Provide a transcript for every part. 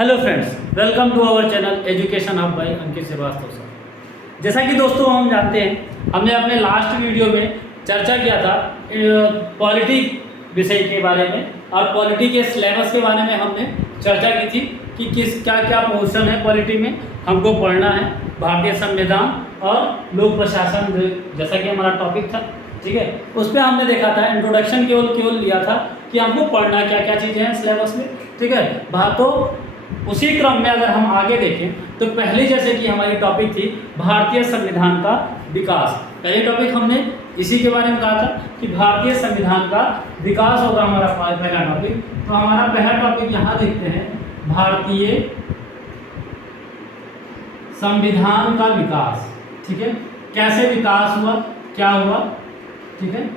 Hello friends, welcome to our channel education hub by Ankit Shrivastava sir. जैसा कि दोस्तों हम जानते हैं, हमने अपने लास्ट वीडियो में चर्चा किया था पॉलिटी विषय के बारे में और पॉलिटी के सिलेबस के बारे में हमने चर्चा की थी कि किस क्या क्या पोर्शन है पॉलिटी में हमको पढ़ना है। भारतीय संविधान और लोक प्रशासन जैसा कि हमारा टॉपिक था, ठीक है। उस पर हमने देखा था, इंट्रोडक्शन केवल लिया था कि हमको पढ़ना क्या क्या चीज़ें हैं सिलेबस में, ठीक है। तो उसी क्रम में अगर हम आगे देखें तो पहले जैसे कि हमारी टॉपिक थी भारतीय संविधान का विकास। पहले टॉपिक हमने इसी के बारे में कहा था कि भारतीय संविधान का विकास होगा हमारा पहला टॉपिक। तो हमारा पहला टॉपिक यहाँ देखते हैं, भारतीय संविधान का विकास, ठीक है। कैसे विकास हुआ, क्या हुआ, ठीक है।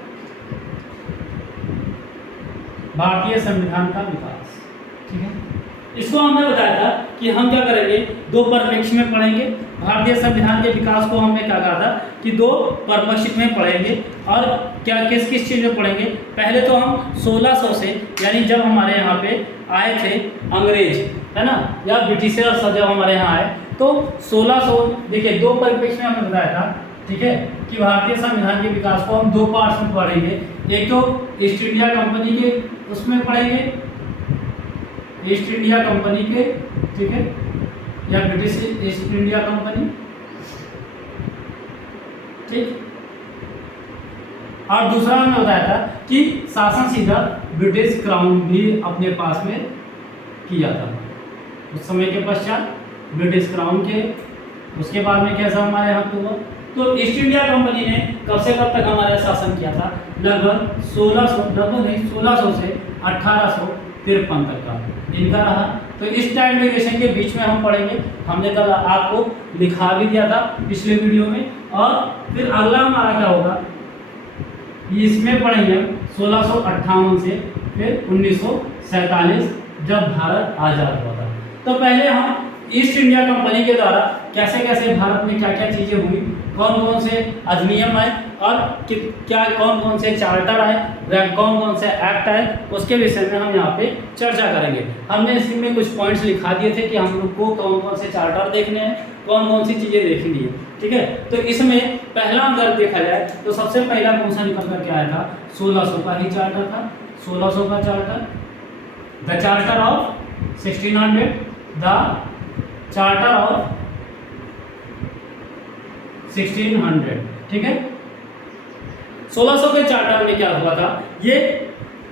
भारतीय संविधान का विकास, ठीक है। इसको हमने बताया था कि हम क्या करेंगे, दो परिप्रेक्ष्य में पढ़ेंगे। भारतीय संविधान के विकास को हमने क्या कहा था कि दो परिप्रेक्ष्य में पढ़ेंगे और क्या किस किस चीज़ में पढ़ेंगे। पहले तो हम 1600 से, यानी जब हमारे यहाँ पे आए थे अंग्रेज, है ना, या ब्रिटिशर्स जब हमारे यहाँ आए तो 1600, देखिए दो परिप्रेक्ष्य में हमने बताया था, ठीक है, कि भारतीय संविधान के विकास को हम दो पार्ट्स में पढ़ेंगे। एक तो ईस्ट इंडिया कंपनी के उसमें पढ़ेंगे, ईस्ट इंडिया कंपनी के, ठीक है, या ब्रिटिश ईस्ट इंडिया कंपनी, ठीक। और दूसरा हमने बताया था कि शासन सीधा ब्रिटिश क्राउन भी अपने पास में किया था उस समय के पश्चात, ब्रिटिश क्राउन के। उसके बाद में कैसा हमारे यहाँ पे हुआ, तो ईस्ट इंडिया कंपनी ने कब से कब तक हमारा शासन किया था, लगभग 1600 से 1853 तक का इनका रहा। तो इस टाइम ड्यूरेशन के बीच में हम पढ़ेंगे। हमने कल आपको लिखा भी दिया था पिछले वीडियो में। और फिर अगला हमारा क्या होगा, इसमें पढ़ेंगे 1658 से फिर 1947 जब भारत आज़ाद हुआ था। तो पहले हम ईस्ट इंडिया कंपनी के द्वारा कैसे कैसे भारत में क्या क्या चीज़ें हुई, कौन कौन से अधिनियम आए और क्या कौन कौन से चार्टर आए, कौन कौन से एक्ट आए, उसके विषय में हम यहाँ पे चर्चा करेंगे। हमने इसमें कुछ पॉइंट्स लिखा दिए थे कि हम लोग को कौन कौन से चार्टर देखने हैं, कौन कौन सी चीज़ें देखनी है, ठीक है। तो इसमें पहला अगर देखा जाए तो सबसे पहला कौन सा निकल करके आया था, 1600 का ही चार्टर था। 1600 का charter, the charter of 1600, the charter of 1600, ठीक है। 1600 के चार्टर में क्या हुआ था, ये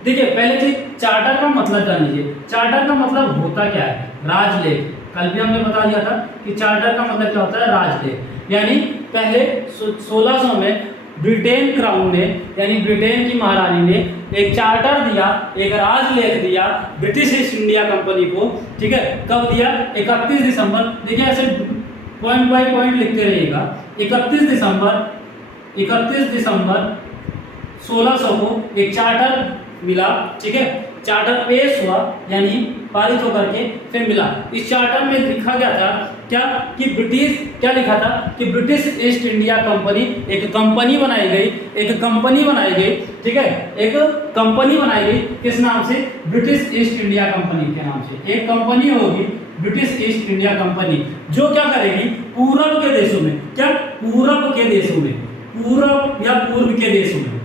देखिए पहले चीज चार्टर का मतलब जान लीजिए। चार्टर का मतलब होता क्या है, राजलेख। कल भी हमने बता दिया था कि चार्टर का मतलब क्या होता है, राजलेख। यानी पहले 1600 में ब्रिटेन क्राउन ने, यानी ब्रिटेन की महारानी ने एक चार्टर दिया, एक राजलेख दिया ब्रिटिश ईस्ट इंडिया कंपनी को, ठीक है। कब दिया, 31 दिसंबर, देखिए ऐसे पॉइंट बाय पॉइंट लिखते रहिएगा। 31 दिसंबर 1600 को एक चार्टर मिला, ठीक है। चार्टर पेश हुआ, यानी पारित होकर के फिर मिला। इस चार्टर में लिखा गया था क्या कि क्या लिखा था कि ब्रिटिश ईस्ट इंडिया कंपनी, एक कंपनी बनाई गई, ठीक है। एक कंपनी बनाई गई, किस नाम से, ब्रिटिश ईस्ट इंडिया कंपनी के नाम से एक कंपनी होगी, ब्रिटिश ईस्ट इंडिया कंपनी, जो क्या करेगी, पूर्व के देशों में, क्या पूर्व के देशों में, पूर्व या पूर्व के देशों में,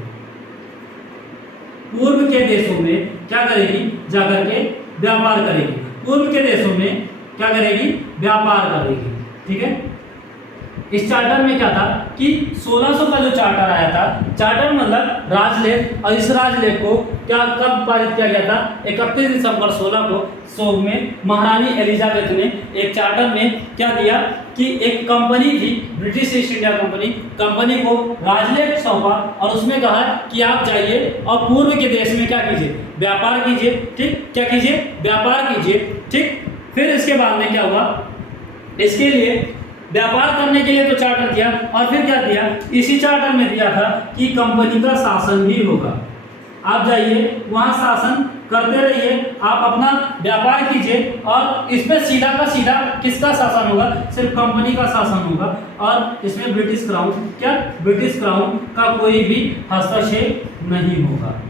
पूर्व के देशों में क्या करेगी, जाकर के व्यापार करेगी। पूर्व के देशों में क्या करेगी, व्यापार करेगी, ठीक है। इस चार्टर में क्या था कि 1600 का जो चार्टर आया था, चार्टर मतलब राजलेख, और इस राजलेख को क्या कब पारित किया गया था, 31 दिसंबर 1600 में महारानी एलिजाबेथ ने एक चार्टर में क्या दिया कि एक कंपनी थी, ब्रिटिश ईस्ट इंडिया कंपनी को राजलेख सौंपा और उसमें कहा कि आप जाइए और पूर्व के देश में क्या कीजिए, व्यापार कीजिए, ठीक, क्या कीजिए, व्यापार कीजिए, ठीक। फिर इसके बाद में क्या हुआ, इसके लिए व्यापार करने के लिए तो चार्टर दिया, और फिर क्या दिया, इसी चार्टर में दिया था कि कंपनी का शासन भी होगा। आप जाइए वहाँ शासन करते रहिए, आप अपना व्यापार कीजिए, और इसमें सीधा का सीधा किसका शासन होगा, सिर्फ कंपनी का शासन होगा। और इसमें ब्रिटिश क्राउन का कोई भी हस्तक्षेप नहीं होगा।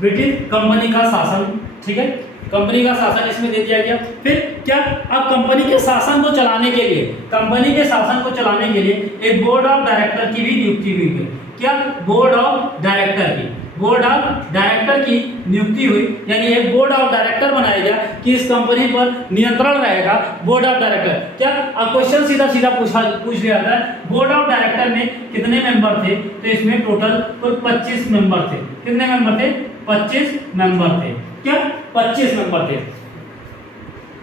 ब्रिटिश कंपनी का शासन ठीक है, कंपनी का शासन इसमें दे दिया गया। फिर क्या, अब कंपनी के शासन को चलाने के लिए, कंपनी के शासन को चलाने के लिए एक बोर्ड ऑफ डायरेक्टर की भी नियुक्ति हुई है। क्या, बोर्ड ऑफ डायरेक्टर की, बोर्ड ऑफ डायरेक्टर की नियुक्ति हुई, यानी एक बोर्ड ऑफ डायरेक्टर बनाया गया कि इस कंपनी पर नियंत्रण रहेगा, बोर्ड ऑफ डायरेक्टर। क्या, अब क्वेश्चन सीधा सीधा पूछ लिया था, बोर्ड ऑफ डायरेक्टर में कितने मेंबर थे, तो इसमें टोटल कुल 25 मेंबर थे। कितने मेंबर थे, 25 मेंबर थे। क्या, 25 मेंबर थे।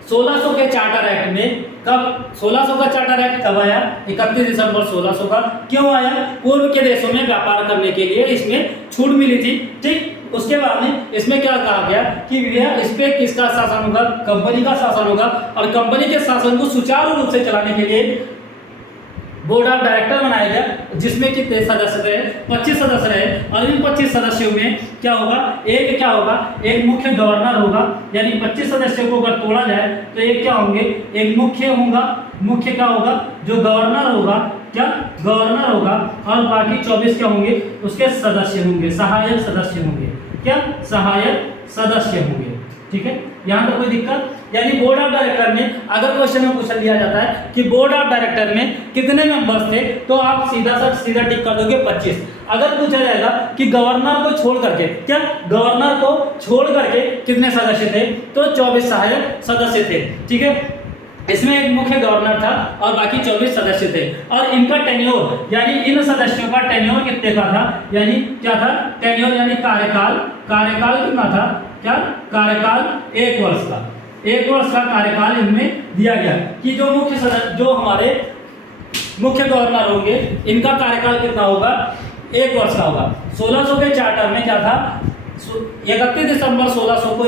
1600 के चार्टर एक्ट में कब, 1600 का चार्टर एक्ट कब आया, 31 दिसंबर 1600 का। क्यों आया, पूर्व के देशों में व्यापार करने के लिए इसमें छूट मिली थी, ठीक। उसके बाद में इसमें क्या कहा गया कि भैया इस पे किसका शासन होगा, कंपनी का शासन होगा, और कंपनी के शासन को सुचारू रूप से चलाने के लिए बोर्ड ऑफ डायरेक्टर बनाया गया, जिसमें कितने सदस्य रहे, 25 सदस्य रहे। और इन 25 सदस्यों में क्या होगा, एक क्या होगा, एक मुख्य गवर्नर होगा, यानी 25 सदस्यों को अगर तोड़ा जाए तो एक क्या होंगे, एक मुख्य होगा, मुख्य क्या होगा, जो गवर्नर होगा, क्या, गवर्नर होगा, और बाकी 24 क्या होंगे, उसके सदस्य होंगे, सहायक सदस्य होंगे। क्या, सहायक सदस्य होंगे, ठीक है। यहाँ तक कोई दिक्कत, यानी बोर्ड ऑफ डायरेक्टर में अगर क्वेश्चन में पूछ लिया जाता है कि बोर्ड ऑफ डायरेक्टर में कितने मेंबर्स थे, तो आप सीधा टिक कर दोगे 25। अगर पूछा जाएगा कि गवर्नर को छोड़ करके, क्या, गवर्नर को छोड़ करके कितने सदस्य थे, तो 24 सहायक सदस्य थे, ठीक है। इसमें एक मुख्य गवर्नर था और बाकी 24 सदस्य थे। और इनका टेन्योर, यानी इन सदस्यों का टेन्योर कितने का था, यानी क्या था, टेन्योर यानी कार्यकाल, कार्यकाल कितना था, क्या, कार्यकाल 1 वर्ष का, 1 वर्ष का कार्यकाल इनमें दिया गया कि जो मुख्य सदस्य, जो हमारे मुख्य गवर्नर होंगे, इनका कार्यकाल कितना होगा, 1 वर्ष का होगा। 1600 के चार्टर में क्या था, 31 दिसंबर 1600 को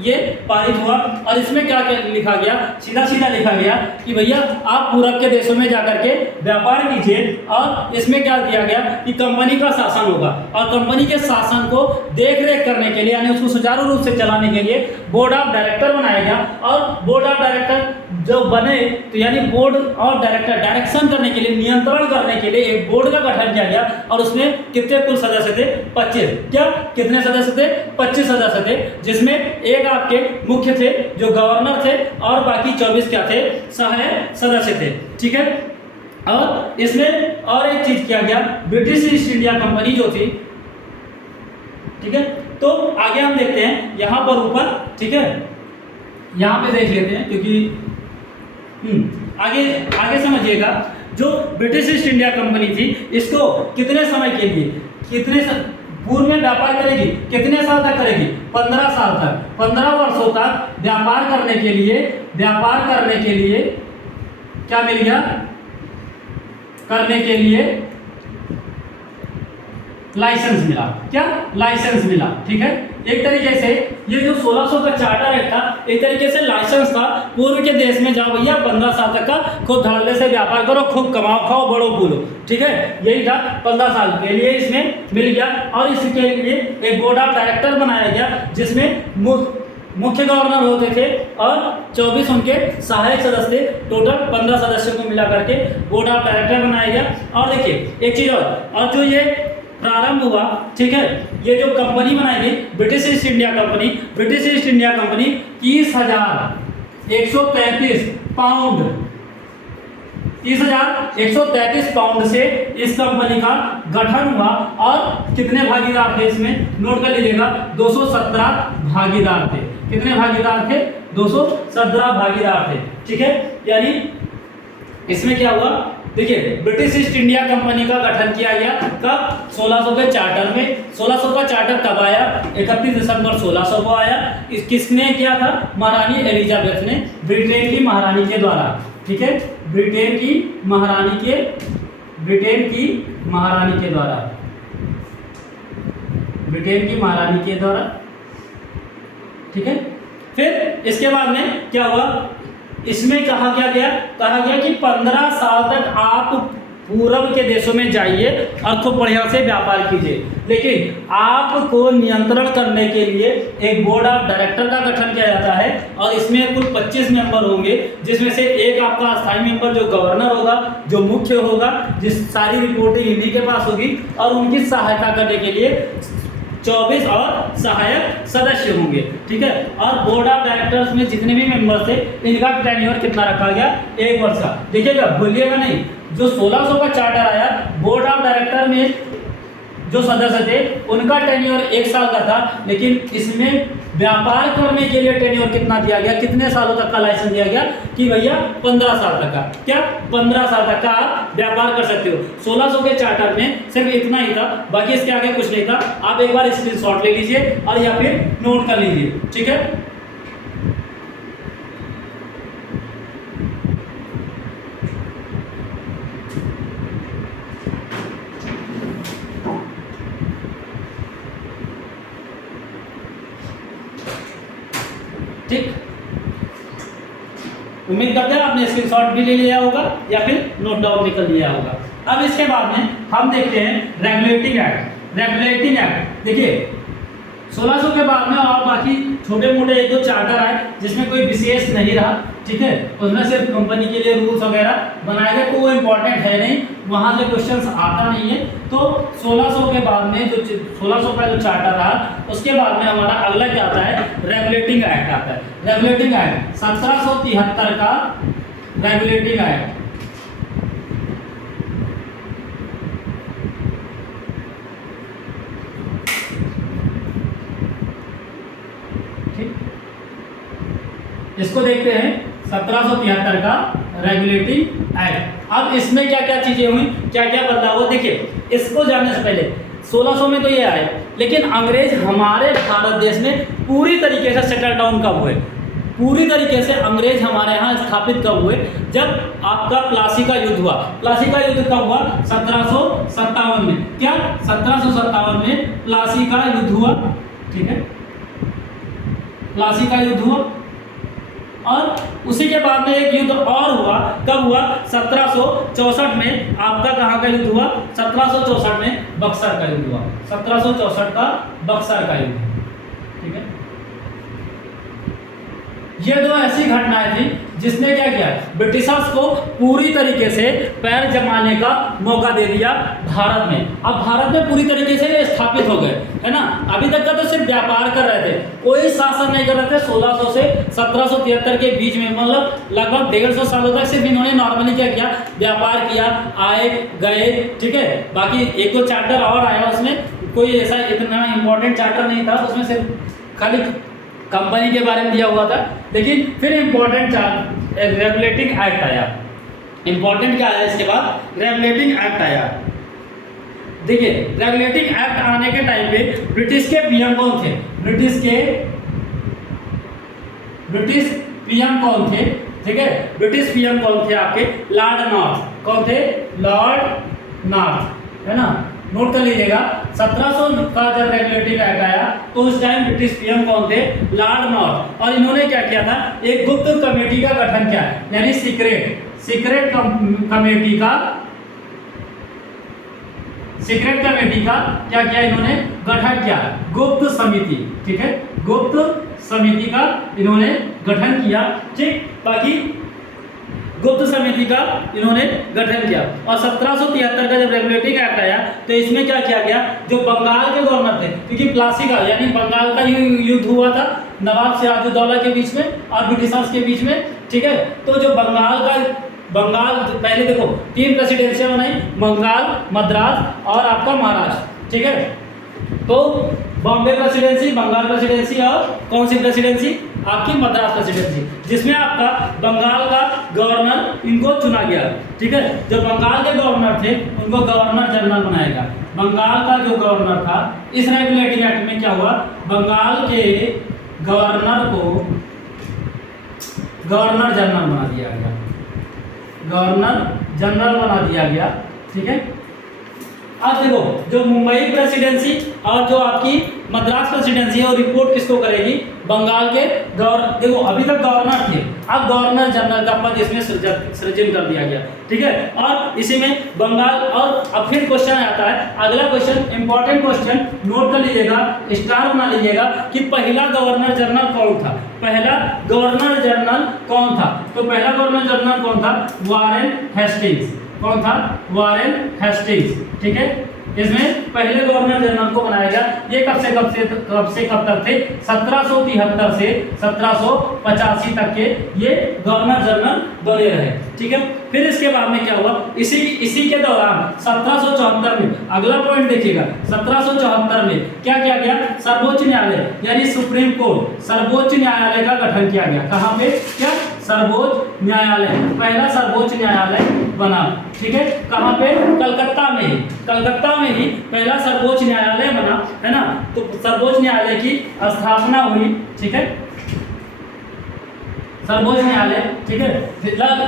ये पारित हुआ। और इसमें क्या लिखा गया, सीधा सीधा लिखा गया कि भैया आप पूरब के देशों में जाकर के व्यापार कीजिए। और इसमें क्या दिया गया कि कंपनी का शासन होगा, और कंपनी के शासन को देख रेख करने के लिए, यानी उसको सुचारू रूप से चलाने के लिए बोर्ड ऑफ डायरेक्टर बनाया गया। और बोर्ड ऑफ डायरेक्टर जो बने, तो यानी बोर्ड ऑफ डायरेक्टर डायरेक्शन करने के लिए, नियंत्रण करने के लिए एक बोर्ड का गठन किया गया। और उसमें कितने कुल सदस्य थे, 25। क्या, कितने सदस्य थे, 25 सदस्य थे, जिसमें एक आपके मुख्य थे जो गवर्नर थे, और बाकी 24 क्या थे, सहायक सदस्य थे, ठीक है। और इसमें और एक चीज किया गया, ब्रिटिश ईस्ट इंडिया कंपनी जो थी, ठीक है। तो आगे हम देखते हैं यहां पर ऊपर, ठीक है, यहां पे देख लेते हैं, क्योंकि आगे समझिएगा। जो ब्रिटिश ईस्ट इंडिया कंपनी थी, इसको कितने समय के लिए, कितने पूर्व में व्यापार करेगी, कितने साल तक करेगी, 15 साल तक, 15 वर्षों तक व्यापार करने के लिए क्या मिल गया, करने के लिए लाइसेंस मिला। क्या, लाइसेंस मिला, ठीक है। एक तरीके से ये जो 1600 का चार्टर एक्ट था, एक तरीके से लाइसेंस था, पूर्व के देश में जाओ भैया, 15 साल तक का खूब धड़ल्ले से व्यापार करो, खूब कमाओ, खाओ, बड़ो फूलो, ठीक है। यही था, 15 साल के लिए इसमें मिल गया। और इसके लिए एक बोर्ड ऑफ डायरेक्टर बनाया गया, जिसमें मुख्य गवर्नर होते थे और 24 उनके सहायक सदस्य, टोटल 15 सदस्यों को मिला करके बोर्ड ऑफ डायरेक्टर बनाया गया। और देखिए एक चीज और जो ये प्रारंभ हुआ, ठीक है, ये जो कंपनी बनाई गई British east India company, British east India company 30,133 pound, 30,133 pound से इस कंपनी का गठन हुआ। और कितने भागीदार थे इसमें, नोट कर लीजिएगा, 217 भागीदार थे। कितने भागीदार थे, 217 भागीदार थे, ठीक है। यानी इसमें क्या हुआ, देखिए ब्रिटिश ईस्ट इंडिया कंपनी का गठन किया गया कब, 1600 के चार्टर में। 1600 का चार्टर कब आया, 31 दिसंबर 1600 को आया। किसने किया था, महारानी एलिजाबेथ ने, ब्रिटेन की महारानी के द्वारा, ठीक है, ब्रिटेन की महारानी के द्वारा, ठीक है। फिर इसके बाद में क्या हुआ, इसमें कहा गया कि 15 साल तक आप पूरब के देशों में जाइए और खूब बढ़िया से व्यापार कीजिए, लेकिन आपको नियंत्रण करने के लिए एक बोर्ड ऑफ डायरेक्टर का गठन किया जाता है। और इसमें कुल 25 मेंबर होंगे, जिसमें से एक आपका स्थायी मेंबर जो गवर्नर होगा, जो मुख्य होगा, जिस सारी रिपोर्टिंग इन्हीं के पास होगी। और उनकी सहायता करने के लिए 24 और सहायक सदस्य होंगे, ठीक है। और बोर्ड ऑफ डायरेक्टर्स में जितने भी मेंबर्स थे इनका टेन्योर कितना रखा गया, 1 वर्ष का। देखिएगा, भूलिएगा नहीं, जो 1600 का चार्टर आया, बोर्ड ऑफ डायरेक्टर में जो सदस्य थे उनका टेन्योर 1 साल का था, लेकिन इसमें व्यापार करने के लिए टेन्योर कितना दिया गया, कितने सालों तक का लाइसेंस दिया गया कि भैया 15 साल तक का। क्या 15 साल तक का आप व्यापार कर सकते हो। 1600 के चार्टर में सिर्फ इतना ही था, बाकी इसके आगे कुछ नहीं था। आप एक बार स्क्रीनशॉट ले लीजिए और या फिर नोट कर लीजिए, ठीक है। ठीक, उम्मीद करते हैं आपने स्क्रीनशॉट भी ले लिया होगा या फिर नोट डाउन भी कर लिया होगा। अब इसके बाद में हम देखते हैं रेगुलेटिंग एक्ट। रेगुलेटिंग एक्ट देखिए 1600 के बाद में और बाकी छोटे मोटे 1-2 चार्टर आए जिसमें कोई विशेष नहीं रहा, ठीक है। उसमें सिर्फ कंपनी के लिए रूल्स वगैरह बनाए गए, तो वो इम्पोर्टेंट है नहीं, वहाँ से क्वेश्चंस आता नहीं है। तो 1600 के बाद में जो 1600 का जो चार्टर रहा उसके बाद में हमारा अगला क्या आता है, रेगुलेटिंग एक्ट आता है। रेगुलेटिंग एक्ट 1773 का रेगुलेटिंग एक्ट, इसको देखते हैं 1773 का रेगुलेटिंग एक्ट। अब इसमें क्या क्या चीजें हुई, क्या क्या बदलाव हुआ, देखिए इसको जानने से पहले 1600 में तो ये आए, लेकिन अंग्रेज हमारे भारत देश में पूरी तरीके से सेटल डाउन कब हुए, पूरी तरीके से अंग्रेज हमारे यहाँ स्थापित कब हुए, जब आपका प्लासी का युद्ध हुआ। प्लासी का युद्ध कब हुआ, 1757 में। क्या 1757 में प्लासी का युद्ध हुआ, ठीक है, प्लासी का युद्ध हुआ। और उसी के बाद में एक युद्ध और हुआ, कब हुआ, 1764 में। आपका कहाँ का युद्ध हुआ, 1764 में बक्सर का युद्ध हुआ, 1764 का बक्सर का युद्ध, ठीक है। ये 2 ऐसी घटनाएं थी जिसने क्या किया, ब्रिटिशर्स को पूरी तरीके से पैर जमाने का मौका दे दिया भारत में। अब भारत में पूरी तरीके से स्थापित हो गए, है ना। अभी तक का तो सिर्फ व्यापार कर रहे थे, कोई शासन नहीं कर रहे थे। 1600 से 1773 के बीच में, मतलब लगभग 150 सालों तक सिर्फ इन्होंने नॉर्मली क्या किया, व्यापार किया, आए गए, ठीक है। बाकी 1-2 चार्टर और आया, उसमें कोई ऐसा इतना इंपॉर्टेंट चार्टर नहीं था, उसमें सिर्फ खाली कंपनी के बारे में दिया हुआ था। लेकिन फिर इंपॉर्टेंट रेगुलेटिंग एक्ट आया। इंपॉर्टेंट क्या आया इसके बाद, रेगुलेटिंग एक्ट आया। देखिए रेगुलेटिंग एक्ट आने के टाइम पे ब्रिटिश के पीएम कौन थे, ब्रिटिश पीएम कौन थे, ठीक है। ब्रिटिश पीएम कौन थे आपके, लॉर्ड नॉर्थ। कौन थे, लॉर्ड नॉर्थ, है ना, नोट कर लीजिएगा। 1700 का जब रेगुलेटिंग एक्ट आया तो उस टाइम ब्रिटिश पीएम कौन थे, लॉर्ड नॉर्थ। और इन्होंने क्या किया था, एक गुप्त कमेटी का गठन किया, यानी सीक्रेट कमेटी का क्या किया इन्होंने, गठन किया, गुप्त समिति, ठीक है, गुप्त समिति का इन्होंने गठन किया, ठीक। बाकी गुप्त समिति का इन्होंने गठन किया। और 1773 का जब रेगुलेटिंग एक्ट आया तो इसमें क्या किया गया, जो बंगाल के गवर्नर थे, क्योंकि प्लासी का यानी बंगाल का युद्ध हुआ था नवाब सिराजुद्दौला के बीच में और ब्रिटिशर्स के बीच में, ठीक है। तो जो बंगाल पहले देखो 3 प्रेसिडेंसियां बनाई, बंगाल, मद्रास और आपका महाराष्ट्र, ठीक है। तो बॉम्बे प्रेसिडेंसी, बंगाल प्रेसिडेंसी और कौन सी प्रेसिडेंसी, आपकी मद्रास प्रेसिडेंसी, जिसमें आपका बंगाल का गवर्नर इनको चुना गया, ठीक है। जो बंगाल के गवर्नर थे उनको गवर्नर जनरल बनाया गया। बंगाल का जो गवर्नर था, इस रेगुलेटिंग एक्ट में क्या हुआ, बंगाल के गवर्नर को गवर्नर जनरल बना दिया गया, गवर्नर जनरल बना दिया गया, ठीक है। अब देखो जो मुंबई प्रेसिडेंसी और जो आपकी मद्रास प्रेसिडेंसी है वो रिपोर्ट किसको करेगी, बंगाल के देखो अभी तक गवर्नर थे, अब गवर्नर जनरल का पद इसमें सृजन कर दिया गया, ठीक है। और इसी में बंगाल, और अब फिर क्वेश्चन आता है, अगला क्वेश्चन इंपॉर्टेंट क्वेश्चन, नोट कर लीजिएगा, स्टार बना लीजिएगा कि पहला गवर्नर जनरल कौन था, पहला गवर्नर जनरल कौन था। तो पहला गवर्नर जनरल कौन था, वारेन हेस्टिंग्स। कौन था, वारेन हेस्टिंग्स, ठीक है। इसमें पहले गवर्नर जनरल को बनाया गया। ये कब से कब तक थे? 1773 से 1785 तक के ये गवर्नर जनरल बने रहे। ठीक है, फिर इसके बाद में क्या हुआ, इसी के दौरान 1774 में, अगला पॉइंट देखिएगा, 1774 में क्या किया गया? सर्वोच्च न्यायालय यानी सुप्रीम कोर्ट, सर्वोच्च न्यायालय का गठन किया गया। कहां पे? क्या? सर्वोच्च न्यायालय, पहला सर्वोच्च न्यायालय बना। ठीक है, कहां पे? कलकत्ता में ही, कलकत्ता में ही पहला सर्वोच्च न्यायालय बना, है ना। तो सर्वोच्च न्यायालय की स्थापना हुई। ठीक है, सर्वोच्च न्यायालय, ठीक है,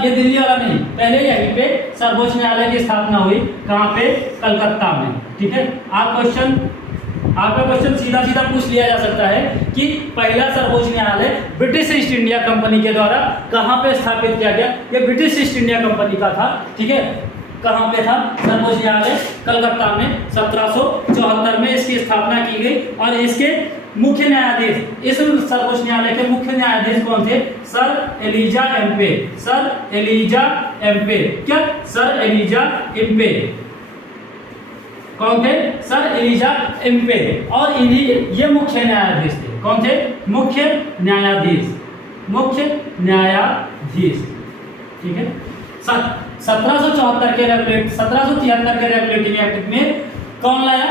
ये दिल्ली वाला नहीं, पहले यहीं पे सर्वोच्च न्यायालय की स्थापना हुई। कहां पे? कलकत्ता में। ठीक है, आपका क्वेश्चन सीधा सीधा पूछ लिया जा सकता है कि पहला सर्वोच्च न्यायालय ब्रिटिश ईस्ट इंडिया कंपनी के द्वारा कहां पे स्थापित किया गया? ये ब्रिटिश ईस्ट इंडिया कंपनी का था। ठीक है, कहां पे था? सर्वोच्च न्यायालय कलकत्ता में 1774 में इसकी स्थापना की गई। और इसके मुख्य न्यायाधीश, इस सर्वोच्च न्यायालय के मुख्य न्यायाधीश कौन थे? Sir Elijah Impey. Sir Elijah Impey. क्या? Sir Elijah Impey. कौन थे? Sir Elijah Impey. और इन्हीं ये मुख्य न्यायाधीश थे। कौन थे? मुख्य न्यायाधीश। मुख्य न्यायाधीश। ठीक है, 1773 के रेगुलेटिंग एक्ट में कौन लाया?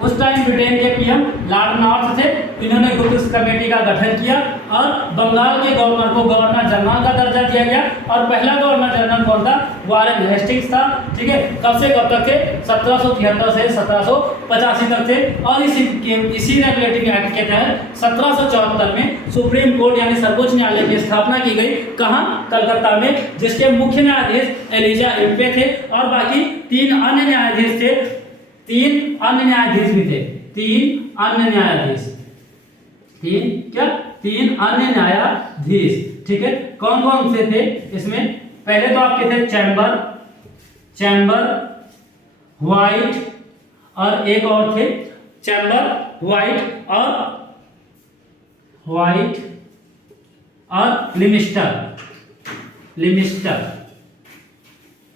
उस टाइम ब्रिटेन के पीएम लॉर्ड नॉर्थ थे। इन्होंने गुप्त कमेटी का गठन किया और बंगाल के गवर्नर को गवर्नर जनरल का दर्जा दिया गया। और पहला गवर्नर जनरल कौन था? वारेन हेस्टिंग्स था। ठीक है, कब से कब तक थे? 1773 से 1785 तक थे। और इसी रेगुलेटिंग एक्ट के तहत 1774 में सुप्रीम कोर्ट यानी सर्वोच्च न्यायालय की स्थापना की गई। कहां? कलकत्ता में, जिसके मुख्य न्यायाधीश एलिजा एम्पे थे और बाकी 3 अन्य न्यायाधीश थे। 3 अन्य न्यायाधीश भी थे। 3 अन्य न्यायाधीश। 3 अन्य न्यायाधीश। ठीक है, कौन कौन से थे इसमें? पहले तो आपके थे चैम्बर व्हाइट और एक और थे चैम्बर व्हाइट और लिमिस्टर।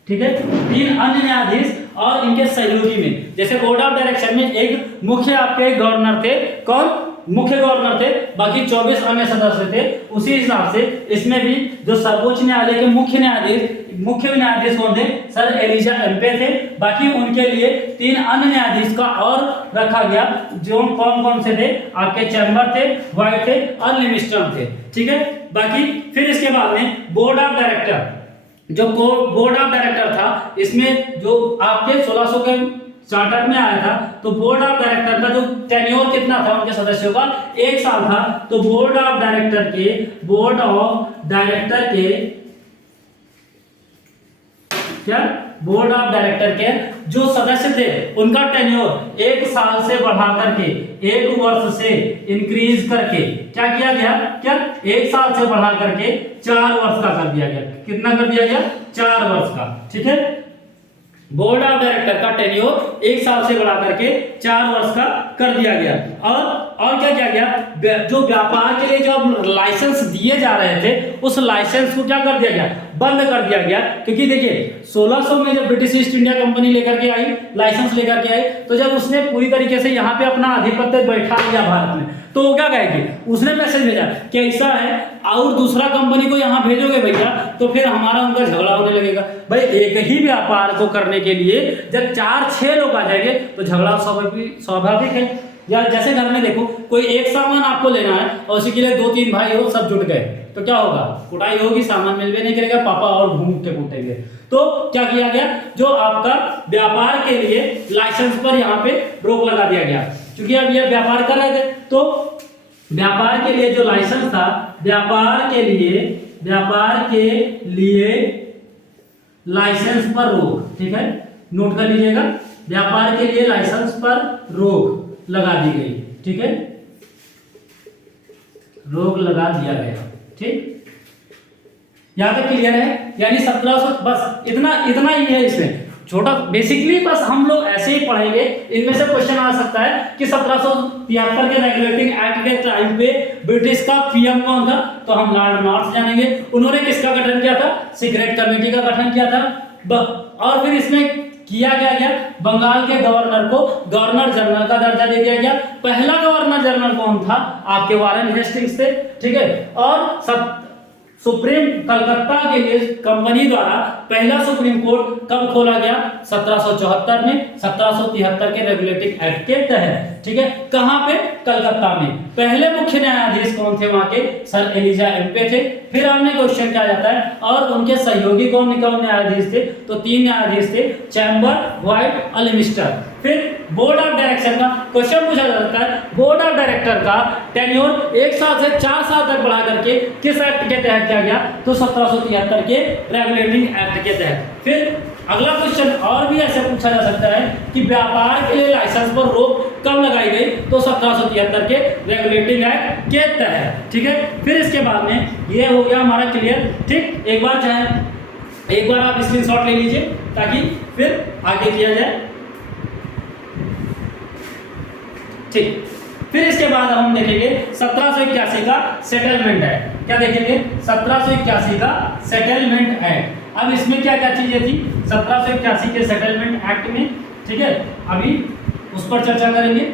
ठीक है, 3 अन्य न्यायाधीश और इनके सहयोगी में, जैसे बोर्ड ऑफ डायरेक्शन में एक मुख्य आपके गवर्नर थे। कौन? मुख्य गवर्नर थे, बाकी 24 अन्य सदस्य थे। उसी हिसाब से इसमें भी जो सर्वोच्च न्यायालय के मुख्य न्यायाधीश कौन थे? सर एलिजा एम्पे थे। बाकी उनके लिए 3 अन्य न्यायाधीश का और रखा गया, जो कौन से थे? आपके चैम्बर थे, व्हाइट थे और लिमिस्टर थे। ठीक है, बाकी फिर इसके बाद में बोर्ड ऑफ डायरेक्टर, जो बोर्ड ऑफ डायरेक्टर था, इसमें जो आपके 1600 के चार्टर में आया था, तो बोर्ड ऑफ डायरेक्टर का जो टेन्योर कितना था उनके सदस्यों का? 1 साल था। तो बोर्ड ऑफ डायरेक्टर के जो सदस्य थे उनका टेन्योर 1 साल से बढ़ा करके 1 वर्ष से इंक्रीज करके क्या किया गया? 1 साल से बढ़ा करके 4 वर्ष का कर दिया गया। कितना कर दिया गया? 4 वर्ष का। ठीक है, बोर्ड ऑफ डायरेक्टर का टेन्योर 1 साल से बढ़ा करके 4 वर्ष का कर दिया गया। और क्या किया गया? जो व्यापार के लिए जो लाइसेंस दिए जा रहे थे, उस लाइसेंस को क्या कर दिया गया? बंद कर दिया गया। क्योंकि देखिए 1600 में जब ब्रिटिश ईस्ट इंडिया कंपनी लेकर के आई, लाइसेंस लेकर के आई, तो जब उसने पूरी तरीके से यहाँ पे अपना आधिपत्य बैठा लिया भारत में, तो वो क्या कहेगी? उसने मैसेज भेजा कि ऐसा है और दूसरा कंपनी को यहाँ भेजोगे भैया तो फिर हमारा उनका झगड़ा होने लगेगा। भाई एक ही व्यापार को करने के लिए जब 4-6 लोग आ जाएंगे तो झगड़ा स्वाभाविक है। या जैसे घर में देखो, कोई एक सामान आपको लेना है और उसी के लिए 2-3 भाई हो, सब जुट गए, तो क्या होगा? कुटाई होगी, सामान मिलवे नहीं करेगा, पापा और घूमते कूटेंगे। तो क्या किया गया? जो आपका व्यापार के लिए लाइसेंस पर यहाँ पे रोक लगा दिया गया। क्योंकि अब ये व्यापार कर रहे थे, तो व्यापार के लिए जो लाइसेंस था, व्यापार के लिए लाइसेंस पर रोक। ठीक है, नोट कर लीजिएगा, व्यापार के लिए लाइसेंस पर रोक लगा दी गई। ठीक है, रोक लगा दिया गया। ठीक, यहां तक क्लियर है? यानी 1700, बस इतना ही है इसमें छोटा। बेसिकली बस हम लोग ऐसे ही पढ़ेंगे। इनमें से क्वेश्चन आ सकता है कि 1773 के रेगुलेटिंग एक्ट के टाइम पे ब्रिटिश का पीएम कौन था? तो हम लॉर्ड नॉर्थ जानेंगे। उन्होंने किसका गठन किया था? सीक्रेट कमेटी का गठन किया था। और फिर इसमें किया गया बंगाल के गवर्नर को गवर्नर जनरल का दर्जा दे दिया गया। पहला गवर्नर जनरल कौन था? आपके वारेन हेस्टिंग्स थे, ठीक है। और सुप्रीम कलकत्ता के लिए कंपनी द्वारा पहला सुप्रीम कोर्ट कब खोला गया? 1774 में, 1773 के रेगुलेटिंग एक्ट के तहत, ठीक है। कहां पे? कलकत्ता में। पहले मुख्य न्यायाधीश कौन थे वहां के? सर एलिजा एम्पे थे। फिर हमने क्वेश्चन क्या जाता है, और उनके सहयोगी कौन न्यायाधीश थे? तो 3 न्यायाधीश थे, चैम्बर, व्हाइट और लिमिस्टर। फिर बोर्ड ऑफ डायरेक्शन का क्वेश्चन पूछा जाता है, बोर्ड ऑफ डायरेक्टर का टेन्योर 1 साल से 4 साल तक बढ़ा करके किस एक्ट के तहत किया गया? तो 1773 के रेगुलेटिंग एक्ट के तहत। फिर अगला क्वेश्चन और भी ऐसे पूछा जा सकता है कि व्यापार के लिए लाइसेंस पर रोक कब लगाई गई? तो 1773 के रेगुलेटिंग एक्ट के तहत, ठीक है। फिर इसके बाद में ये हो गया हमारा क्लियर, ठीक। एक बार आप स्क्रीनशॉट ले लीजिए ताकि फिर आगे किया जाए, ठीक। फिर इसके बाद हम देखेंगे 1781 का सेटलमेंट एक्ट। क्या देखेंगे? 1781 का सेटलमेंट एक्ट। अब इसमें क्या क्या चीजें थी 1781 के सेटलमेंट एक्ट में, ठीक है। अभी उस पर चर्चा करेंगे।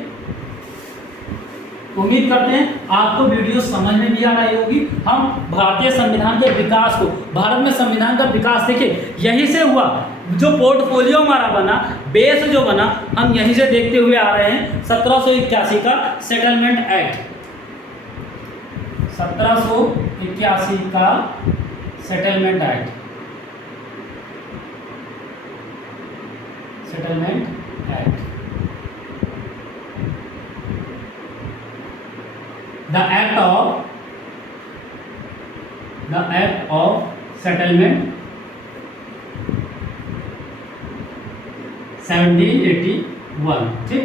उम्मीद करते हैं आपको वीडियो समझ में भी आ रही होगी। हम भारतीय संविधान के विकास को, भारत में संविधान का विकास देखिए यहीं से हुआ, जो पोर्टफोलियो हमारा बना, बेस जो बना, हम यहीं से देखते हुए आ रहे हैं। 1781 का सेटलमेंट एक्ट, 1781 का settlement act, settlement act. The act of settlement 1781, ठीक।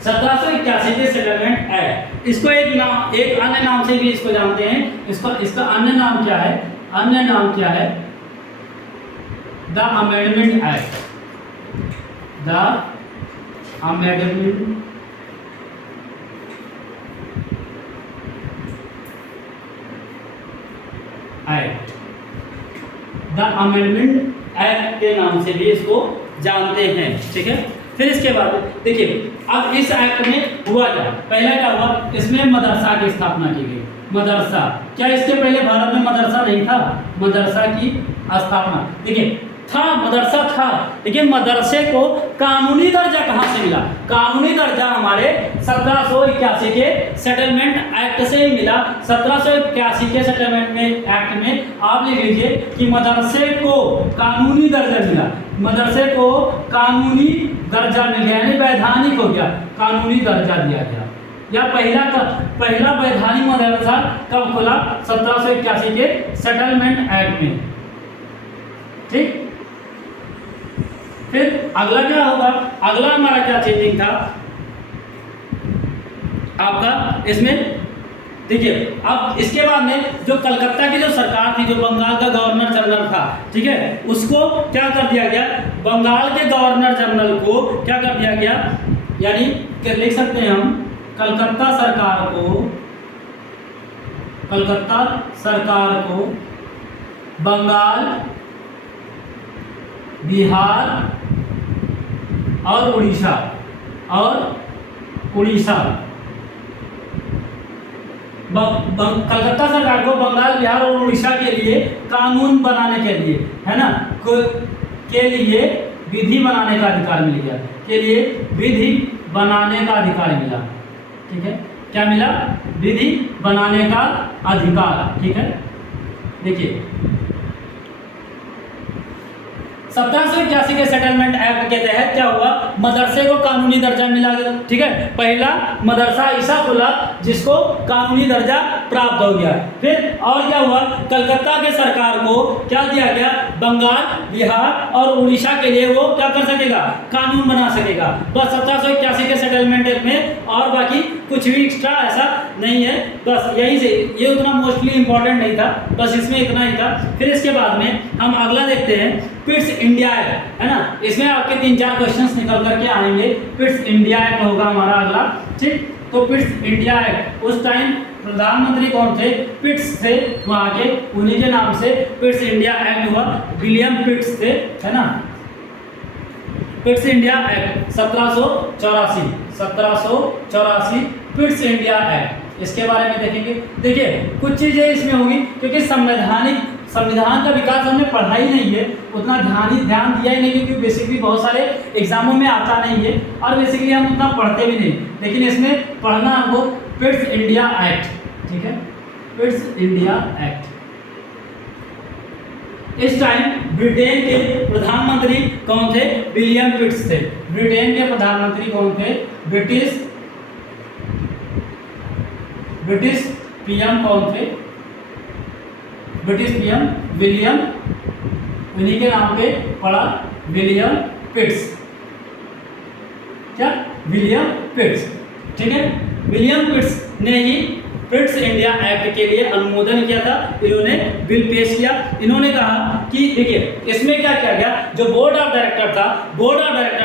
1781 के सेटलमेंट एक्ट, इसको एक अन्य नाम से भी इसको जानते हैं। इसका अन्य नाम क्या है? अन्य नाम क्या है? The amendment act, the amendment act, the amendment act के नाम से भी इसको जानते हैं, ठीक है। फिर इसके बाद देखिए, अब इस एक्ट में हुआ क्या? पहला क्या हुआ? इसमें मदरसा की स्थापना की गई। मदरसा, क्या इसके पहले भारत में मदरसा नहीं था? मदरसा की स्थापना, देखिए था, मदरसा था, लेकिन मदरसे को कानूनी दर्जा कहां से मिला? कानूनी दर्जा हमारे 1781 के सेटलमेंट एक्ट से ही मिला। 1781 के सेटलमेंट में एक्ट में आप लिख लीजिए कि मदरसे को कानूनी दर्जा मिला, मदरसे को कानूनी दर्जा मिल गया, यानी वैधानिक हो गया, कानूनी दर्जा दिया गया। या पहला वैधानिक मदरसा कब खुला? 1781 के सेटलमेंट एक्ट में, ठीक। फिर अगला क्या होगा? अगला हमारा क्या चेंजिंग था आपका इसमें? देखिए, अब इसके बाद में जो कलकत्ता की जो सरकार थी, जो बंगाल का गवर्नर जनरल था, ठीक है, उसको क्या कर दिया गया? बंगाल के गवर्नर जनरल को क्या कर दिया गया? यानी क्या लिख सकते हैं हम? कलकत्ता सरकार को बंगाल, बिहार और उड़ीसा कलकत्ता सरकार को बंगाल, बिहार और उड़ीसा के लिए कानून बनाने के लिए, है ना, के लिए विधि बनाने का अधिकार मिल गया, के लिए विधि बनाने का अधिकार मिला, ठीक है। क्या मिला? विधि बनाने का अधिकार, ठीक है। देखिए 1781 के सेटलमेंट एक्ट के तहत क्या हुआ? मदरसे को कानूनी दर्जा मिला, ठीक है। पहला मदरसा ऐसा खुला जिसको कानूनी दर्जा प्राप्त हो गया। फिर और क्या हुआ? कलकत्ता के सरकार को क्या दिया गया? बंगाल, बिहार और उड़ीसा के लिए वो क्या कर सकेगा? कानून बना सकेगा। बस 1781 के सेटलमेंट एक्ट में, और बाकी कुछ भी एक्स्ट्रा ऐसा नहीं है। बस यही से, ये उतना मोस्टली इंपॉर्टेंट नहीं था, बस इसमें इतना ही था। फिर इसके बाद में हम अगला देखते हैं, पिट्स इंडिया एक्ट, है ना। इसमें आपके 3-4 क्वेश्चंस निकल करके आएंगे। पिट्स इंडिया एक्ट होगा हमारा अगला, ठीक। तो पिट्स इंडिया एक्ट, उस टाइम प्रधानमंत्री कौन थे? पिट्स थे वहाँ के, उन्हीं के नाम से पिट्स इंडिया एक्ट हुआ। विलियम पिट्स थे, है ना। Pitt's India act 1784 Pitt's India act, इसके बारे में देखेंगे। देखिए कुछ चीजें इसमें होगी क्योंकि संविधान का विकास हमने पढ़ा ही नहीं है, उतना ध्यान दिया ही नहीं, क्योंकि बेसिकली बहुत सारे एग्जामों में आता नहीं है और बेसिकली हम उतना पढ़ते भी नहीं, लेकिन इसमें पढ़ना हमको पिट्स इंडिया एक्ट, ठीक है, पिट्स इंडिया एक्ट। इस टाइम ब्रिटेन के प्रधानमंत्री कौन थे? विलियम पिट्स थे। ब्रिटेन के प्रधानमंत्री कौन थे? ब्रिटिश पीएम कौन थे? ब्रिटिश पीएम विलियम, उन्हीं के नाम पे पड़ा, विलियम पिट्स। क्या? विलियम पिट्स, ठीक है। विलियम पिट्स ने ही पिट्स इंडिया एक्ट के लिए अनुमोदन किया था, इन्होंने बिल पेश किया। इन्होंने कहा कि देखिए इसमें क्या किया गया, जो बोर्ड ऑफ डायरेक्टर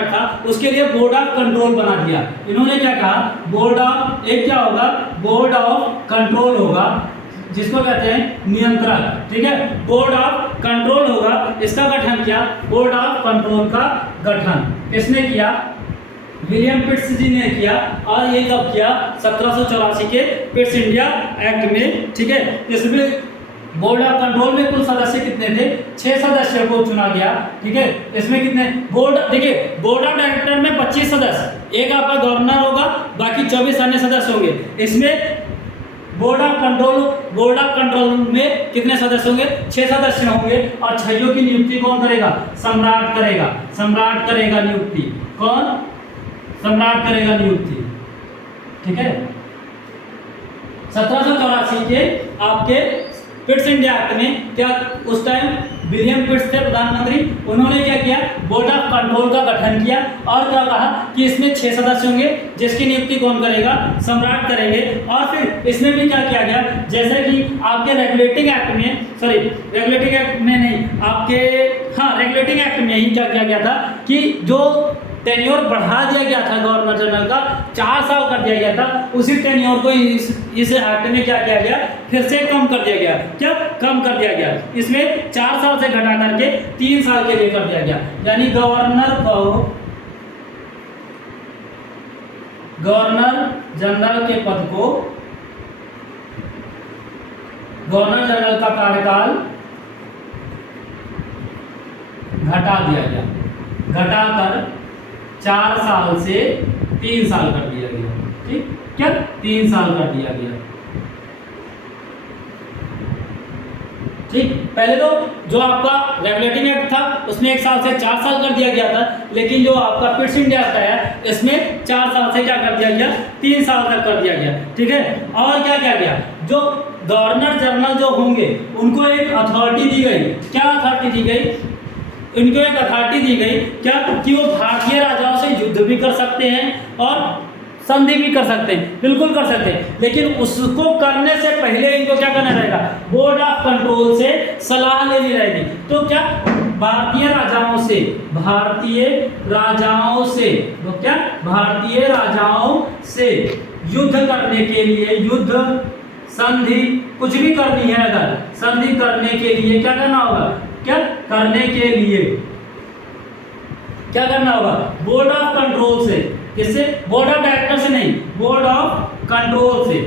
था उसके लिए बोर्ड ऑफ कंट्रोल बना दिया। इन्होंने क्या कहा, बोर्ड ऑफ, एक क्या होगा, बोर्ड ऑफ कंट्रोल होगा, जिसको कहते हैं नियंत्रक, ठीक है, बोर्ड ऑफ कंट्रोल होगा, इसका गठन किया, बोर्ड ऑफ कंट्रोल का गठन किसने किया? विलियम पिट्स जी ने किया। और ये कब किया? 1784 के पिट्स इंडिया एक्ट में, ठीक है। इसमें बोर्ड ऑफ कंट्रोल में कुल सदस्य कितने थे? 6 सदस्यों को चुना गया, ठीक है। इसमें कितने बोर्ड, देखिए बोर्ड ऑफ डायरेक्टर में 25 सदस्य, एक आपका गवर्नर होगा, बाकी 24 अन्य सदस्य होंगे। इसमें बोर्ड ऑफ कंट्रोल में कितने सदस्य होंगे? 6 सदस्य होंगे। और 6 की नियुक्ति कौन करेगा? सम्राट करेगा नियुक्ति। कौन? सम्राट करेगा नियुक्ति, ठीक है। 1784 के आपके पिट्स इंडिया एक्ट में क्या, उस टाइम विलियम पिट्स थे प्रधानमंत्री, उन्होंने क्या किया, बोर्ड ऑफ कंट्रोल का गठन किया और क्या कहा कि इसमें 6 सदस्य होंगे, जिसकी नियुक्ति कौन करेगा? सम्राट करेंगे। और फिर इसमें भी क्या किया गया, जैसे कि आपके रेगुलेटिंग एक्ट में ही क्या किया गया था कि जो टेन्योर बढ़ा दिया गया था गवर्नर जनरल का, 4 साल कर दिया गया था, उसी टेन्योर को इस एक्ट में क्या किया गया, फिर से कम कर दिया गया। क्या? कम कर दिया गया। इसमें 4 साल से घटा करके 3 साल के लिए कर दिया गया। यानी गवर्नर जनरल के पद को, गवर्नर जनरल का कार्यकाल घटा दिया गया, घटाकर 4 साल से 3 साल कर दिया गया, ठीक, क्या 3 साल कर दिया गया, ठीक। पहले तो जो आपका रेगुलेटिंग एक्ट था उसमें 1 साल से 4 साल कर दिया गया था, लेकिन जो आपका पिट्स इंडिया एक्ट है इसमें 4 साल से क्या कर दिया गया, 3 साल तक कर दिया गया, ठीक है। और क्या किया गया, जो गवर्नर जनरल जो होंगे उनको एक अथॉरिटी दी गई। क्या अथॉरिटी दी गई? इनको एक अथॉरिटी दी गई, क्या, कि वो भारतीय राजाओं से युद्ध भी कर सकते हैं और संधि भी कर सकते हैं, बिल्कुल कर सकते हैं, लेकिन उसको करने से पहले इनको क्या करना रहेगा, बोर्ड ऑफ कंट्रोल से सलाह लेनी रहेगी। तो क्या, भारतीय राजाओं से युद्ध करने के लिए, युद्ध संधि कुछ भी करनी है, अगर संधि करने के लिए क्या करना होगा, क्या करने के लिए क्या करना होगा, बोर्ड ऑफ कंट्रोल से, किससे, बोर्ड ऑफ डायरेक्टर से नहीं, बोर्ड ऑफ कंट्रोल से,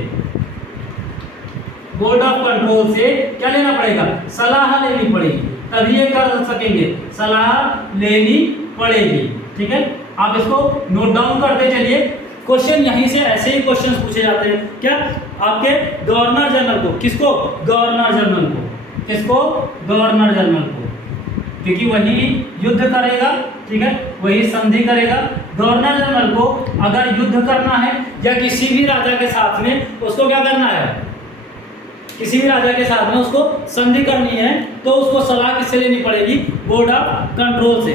बोर्ड ऑफ कंट्रोल से क्या लेना पड़ेगा, सलाह लेनी पड़ेगी, तभी ये कर सकेंगे, सलाह लेनी पड़ेगी, ठीक है। आप इसको नोट डाउन करते चलिए, क्वेश्चन यहीं से ऐसे ही क्वेश्चन पूछे जाते हैं। क्या, आपके गवर्नर जनरल को, किसको, गवर्नर जनरल को, किसको, गवर्नर जनरल को, क्योंकि वही युद्ध करेगा, ठीक है, वही संधि करेगा। गवर्नर जनरल को अगर युद्ध करना है या किसी भी राजा के साथ में उसको क्या करना है, किसी भी राजा के साथ में उसको संधि करनी है, तो उसको सलाह किससे लेनी पड़ेगी, बोर्ड ऑफ कंट्रोल से।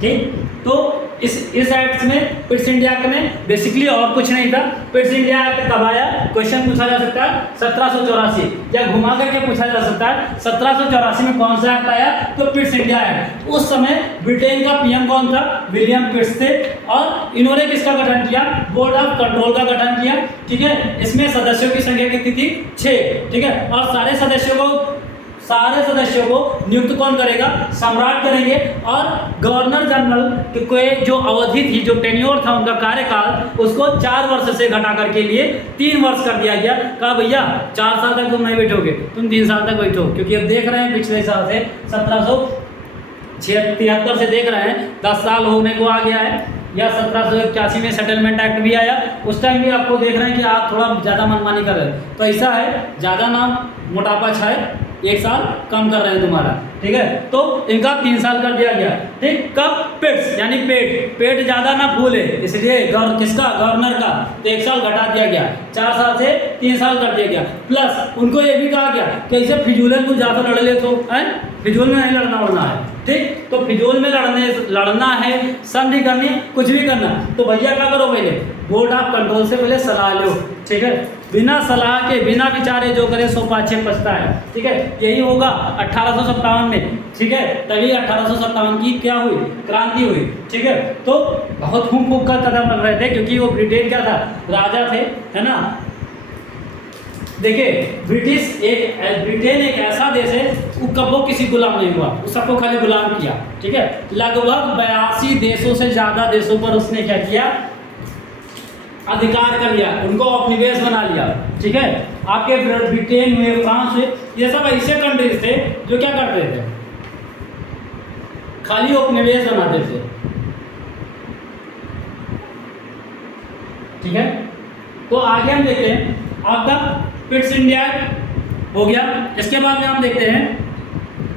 ठीक, तो इस एक्ट में, पिट्स इंडिया एक्ट में बेसिकली और कुछ नहीं था। पिट्स इंडिया एक्ट कब आया, क्वेश्चन पूछा जा सकता है 1784, या घुमा करके पूछा जा सकता है 1784 में कौन सा एक्ट आया, तो पिट्स इंडिया एक्ट। उस समय ब्रिटेन का पीएम कौन था, विलियम पिट्स थे, और इन्होंने किसका गठन किया, बोर्ड ऑफ कंट्रोल का गठन किया। ठीक है, इसमें सदस्यों की संख्या कितनी थी, 6। ठीक है, और सारे सदस्यों को नियुक्त कौन करेगा, सम्राट करेंगे, और गवर्नर जनरल के जो अवधि थी, जो टेन्योर था उनका कार्यकाल, उसको 4 वर्ष से घटा करके लिए 3 वर्ष कर दिया गया। कहा भैया 4 साल तक तुम नहीं बैठोगे, तुम 3 साल तक बैठो, क्योंकि अब देख रहे हैं पिछले साल से 1773 से देख रहे हैं 10 साल होने को आ गया है, या 1781 में सेटलमेंट एक्ट भी आया, उस टाइम भी आपको देख रहे हैं कि आप थोड़ा ज़्यादा मनमानी कर रहे हैं। तो ऐसा है, ज़्यादा नाम मोटापा छाए, 1 साल कम कर रहे हैं तुम्हारा। ठीक है, तो इनका 3 साल कर दिया गया। ठीक, कब, पिट्स यानी पेट ज़्यादा ना फूले, इसलिए किसका, गवर्नर का, तो 1 साल घटा दिया गया, 4 साल से 3 साल कर दिया गया। प्लस उनको ये भी कहा गया कि ऐसे फिजूल में ज़्यादा लड़ ले तो है, फिजूल में नहीं लड़ना है। ठीक, तो फिजूल में लड़ना है, संधि करनी, कुछ भी करना, तो भैया क्या करो, पहले बोर्ड ऑफ कंट्रोल से पहले सलाह लो। ठीक है, बिना सलाह के, बिना विचारे जो करे सो पाछे पछता है। ठीक है, यही होगा 1857 में। ठीक है, तभी 1857 की क्या हुई, क्रांति हुई। ठीक है, तो बहुत फूंक कर कदम बन रहे थे, क्योंकि वो ब्रिटेन क्या था, राजा थे, है ना। देखिए, ब्रिटेन एक ऐसा देश है, वो कबो किसी गुलाम नहीं हुआ, वो सबको खाली गुलाम किया। ठीक है, लगभग 82 देशों से ज़्यादा देशों पर उसने क्या किया, अधिकार कर लिया, उनको उपनिवेश बना लिया। ठीक है, आपके ब्रिटेन में, फ्रांस में, ये सब ऐसे कंट्रीज थे जो क्या करते थे, खाली उपनिवेश बनाते थे। ठीक है, तो आगे हम देखते हैं, आपका पिट्स इंडिया हो गया। इसके बाद में हम देखते हैं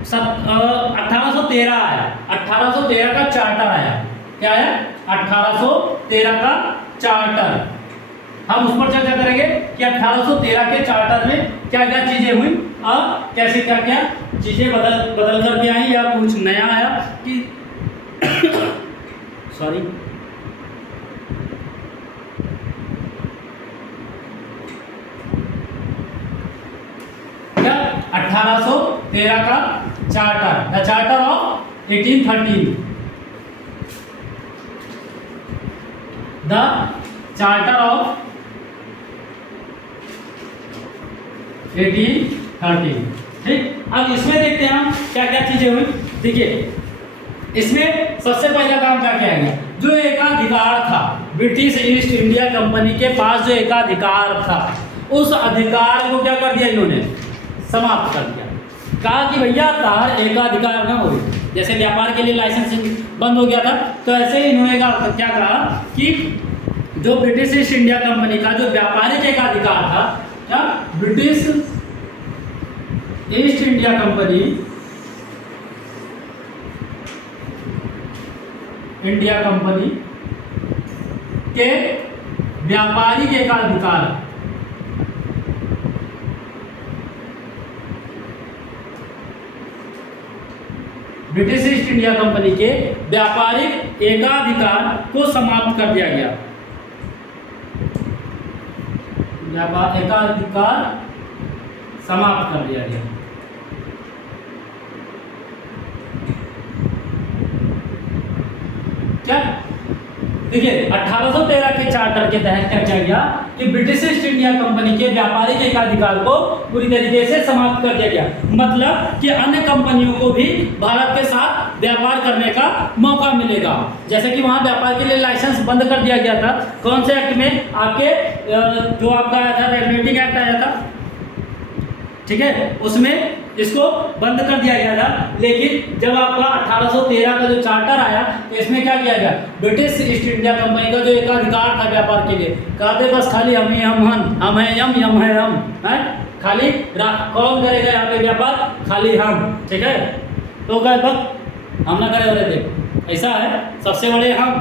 1813 आया, 1813 का चार्टर आया। क्या है, 1813 का चार्टर। हम उस पर चर्चा करेंगे कि 1813 के चार्टर में क्या क्या चीजें हुई और कैसे क्या क्या चीजें बदल करके आई, या कुछ नया आया कि सॉरी क्या, 1813 का charter, the charter of 1813, the charter of 1813। ठीक, अब इसमें देखते हैं हम क्या क्या चीजें हुई। देखिए, इसमें सबसे पहला काम क्या किया गया, जो एकाधिकार था, ब्रिटिश ईस्ट इंडिया कंपनी के पास जो एकाधिकार था, उस अधिकार को क्या कर दिया इन्होंने, समाप्त कर दिया। कहा कि भैया तार एकाधिकार ना हो, जैसे व्यापार के लिए लाइसेंसिंग बंद हो गया था, तो ऐसे ही इन्होंने क्या कहा कि जो ब्रिटिश ईस्ट इंडिया कंपनी का जो व्यापारिक एकाधिकार था, क्या, ब्रिटिश ईस्ट इंडिया कंपनी के व्यापारिक एकाधिकार, ब्रिटिश ईस्ट इंडिया कंपनी के व्यापारिक एकाधिकार को समाप्त कर दिया गया। एकाधिकार समाप्त कर दिया गया। क्या, देखिए 1813 के चार्टर के तहत क्या किया गया कि ब्रिटिश ईस्ट इंडिया कंपनी के व्यापारिक एकाधिकार को पूरी तरीके से समाप्त कर दिया गया। मतलब कि अन्य कंपनियों को भी भारत के साथ व्यापार करने का मौका मिलेगा। जैसे कि वहां व्यापार के लिए लाइसेंस बंद कर दिया गया था, कौन से एक्ट में, आपके जो आपका आया था, रेगुलेटिंग एक्ट आया था। ठीक है, उसमें इसको बंद कर दिया गया था। लेकिन जब आपका 1813 का जो चार्टर आया, तो इसमें क्या किया गया, ब्रिटिश ईस्ट इंडिया कंपनी का जो एकाधिकार था व्यापार के लिए, कहते बस खाली हम ही हम है यम है हम है, खाली कौन करेगा यहाँ पे व्यापार, खाली हम। ठीक है, तो कहे वक्त हम ना करे रहे थे, ऐसा है, सबसे बड़े हम,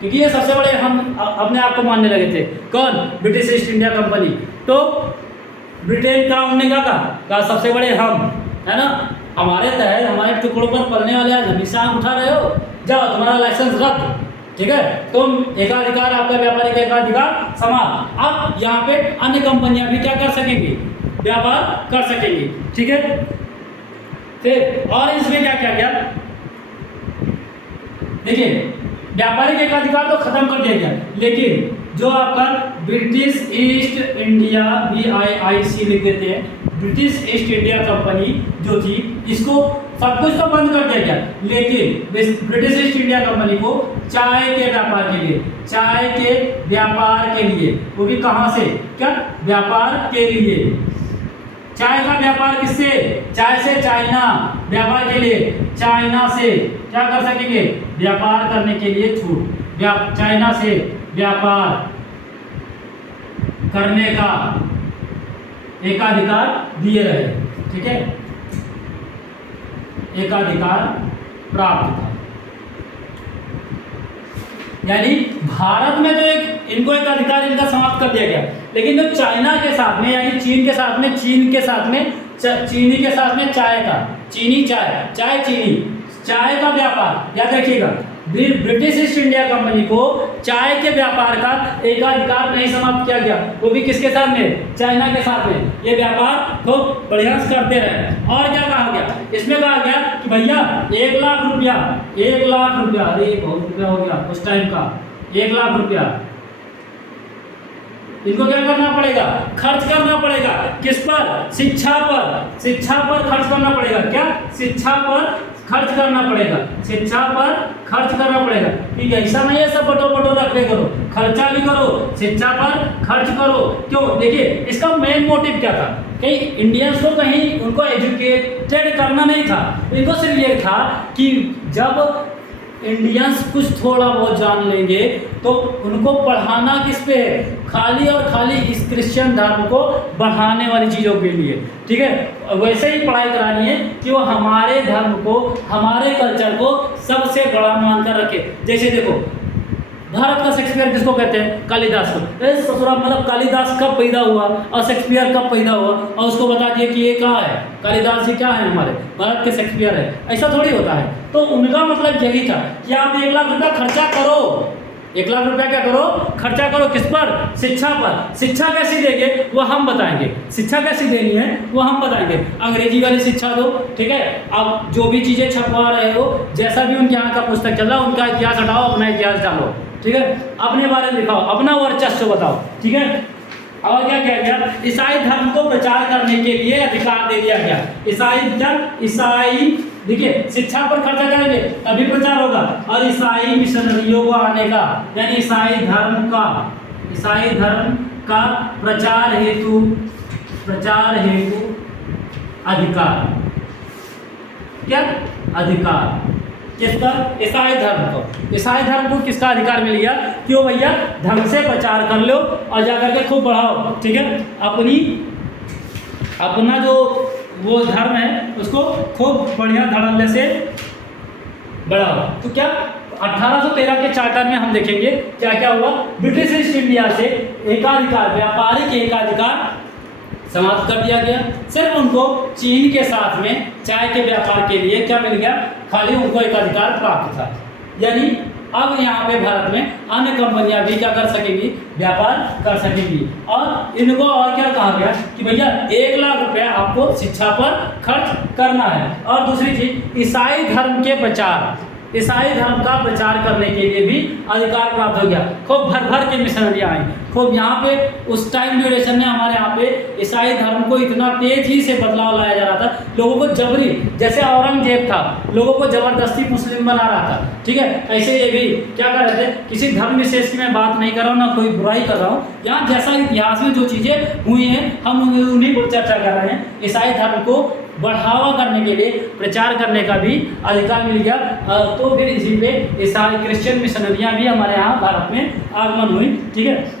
क्योंकि ये सबसे बड़े हम अपने आप को मानने लगे थे। कौन, ब्रिटिश ईस्ट इंडिया कंपनी। तो ब्रिटेन का उन्होंने क्या कहा, सबसे बड़े हम, है ना, हमारे तहत हमारे टुकड़ों पर पलने वाले आज हमेशा हम उठा रहे हो, जाओ तुम्हारा लाइसेंस रद्द। ठीक है, तो एकाधिकार आपका व्यापारिक एकाधिकार समाप्त। अब यहाँ पे अन्य कंपनियां भी क्या कर सकेंगी, व्यापार कर सकेंगी। ठीक है, फिर और इसमें क्या क्या क्या, देखिए व्यापारिक एकाधिकार तो खत्म कर दिया गया, लेकिन जो आपका ब्रिटिश ईस्ट इंडिया BIIC लिख देते हैं, ब्रिटिश ईस्ट इंडिया कंपनी जो थी, इसको सब कुछ तो बंद कर दिया गया, लेकिन ब्रिटिश ईस्ट इंडिया कंपनी को चाय के व्यापार के लिए, चाय के व्यापार के लिए, वो भी कहाँ से, क्या व्यापार के लिए, चाय का व्यापार किससे, चाय से चाइना, व्यापार के लिए चाइना से क्या कर सकेंगे, व्यापार करने के लिए छूट, चाइना से व्यापार करने का एकाधिकार दिए रहे। ठीक है, एकाधिकार प्राप्त था, यानी भारत में तो इनको एक अधिकार इनका समाप्त कर दिया गया, लेकिन जो चाइना के साथ में यानी चीन के साथ में चीनी के साथ में चाय का, चीनी चाय चीनी चाय का व्यापार, याद रखिएगा ब्रिटिश ईस्ट इंडिया कंपनी को चाय के व्यापार का एकाधिकार नहीं समाप्त किया गया, वो भी किसके साथ में, चाइना के साथ में, ये व्यापार खूब बढ़िया से करते रहे। और क्या कहा गया, इसमें कहा गया कि भैया 1 लाख रुपया, 1 लाख रुपया, अरे बहुत रुपया हो गया उस टाइम का, 1 लाख रुपया इनको क्या करना पड़ेगा, खर्च करना पड़ेगा, किस पर, शिक्षा पर, शिक्षा पर खर्च करना पड़ेगा, क्या शिक्षा पर खर्च करना पड़ेगा, शिक्षा पर खर्च करना पड़ेगा। ठीक है, ऐसा नहीं है सब बटो रखे करो, खर्चा भी करो, शिक्षा पर खर्च करो। क्यों, देखिए इसका मेन मोटिव क्या था, कहीं इंडियंस को कहीं उनको एजुकेटेड करना नहीं था, इनको सिर्फ ये था कि जब इंडियंस कुछ थोड़ा बहुत जान लेंगे तो उनको पढ़ाना किस पे है, खाली और खाली इस क्रिश्चियन धर्म को बढ़ाने वाली चीज़ों के लिए। ठीक है, वैसे ही पढ़ाई करानी है कि वो हमारे धर्म को, हमारे कल्चर को सबसे बड़ा मानकर रखे। जैसे देखो भारत का शेक्सपियर किसको कहते हैं, कालिदास को। ससुरा मतलब कालिदास कब पैदा हुआ और शेक्सपियर कब पैदा हुआ, और उसको बता दिए कि ये कहाँ है, कालिदास जी क्या है, हमारे भारत के शेक्सपियर है, ऐसा थोड़ी होता है। तो उनका मतलब यही था कि आप 1 लाख रुपया खर्चा करो, 1 लाख रुपया क्या करो, खर्चा करो, किस पर, शिक्षा पर। शिक्षा कैसी देंगे वो हम बताएंगे, शिक्षा कैसी देनी है वो हम बताएंगे। अंग्रेजी वाली शिक्षा दो, ठीक है, अब जो भी चीज़ें छपवा रहे हो, जैसा भी उनके यहाँ का पुस्तक चल रहा है उनका इतिहास हटाओ, अपना इतिहास डालो, ठीक है, अपने बारे में लिखाओ, अपना वर्चस्व बताओ। ठीक है, और क्या किया गया, ईसाई धर्म को प्रचार करने के लिए अधिकार दे दिया गया। ईसाई देखिए शिक्षा पर खर्चा करेंगे तभी प्रचार होगा, और ईसाई मिशनरियों को आने का, यानी ईसाई धर्म का प्रचार हेतु अधिकार, क्या अधिकार, किसका, ईसाई धर्म को किसका अधिकार मिल गया, क्यों भैया, ढंग से प्रचार कर लो और जाकर के खूब बढ़ाओ। ठीक है, अपना जो वो धर्म है उसको खूब बढ़िया धड़ल्ले से बढ़ाओ। तो क्या 1813 के चार्टर में हम देखेंगे क्या क्या हुआ, ब्रिटिश ईस्ट इंडिया से एकाधिकार, व्यापारिक एकाधिकार समाप्त कर दिया गया। सिर्फ उनको चीन के साथ में चाय के व्यापार के लिए क्या मिल गया, खाली उनको एक अधिकार प्राप्त था। यानी अब यहाँ पे भारत में अन्य कंपनियां भी क्या कर सकेंगी, व्यापार कर सकेंगी। और इनको और क्या कहा गया कि भैया 1 लाख रुपया आपको शिक्षा पर खर्च करना है। और दूसरी चीज, ईसाई धर्म का प्रचार करने के लिए भी अधिकार प्राप्त हो गया। खूब भर के मिशनरियाँ आई, खूब यहाँ पे उस टाइम ड्यूरेशन में हमारे यहाँ पे ईसाई धर्म को इतना तेजी से बदलाव लाया जा रहा था, लोगों को जबरी, जैसे औरंगजेब था लोगों को जबरदस्ती मुस्लिम बना रहा था। ठीक है, ऐसे ये भी क्या कर रहे थे, किसी धर्म विशेष की मैं बात नहीं कर रहा हूँ, ना कोई बुराई कर रहा हूँ, यहाँ जैसा इतिहास में जो चीज़ें हुई हैं हम उन्हीं पर चर्चा कर रहे हैं। ईसाई धर्म को बढ़ावा करने के लिए, प्रचार करने का भी अधिकार मिल गया। तो फिर इसी पे ईसाई क्रिश्चियन मिशनरियाँ भी हमारे यहाँ भारत में आगमन हुई। ठीक है,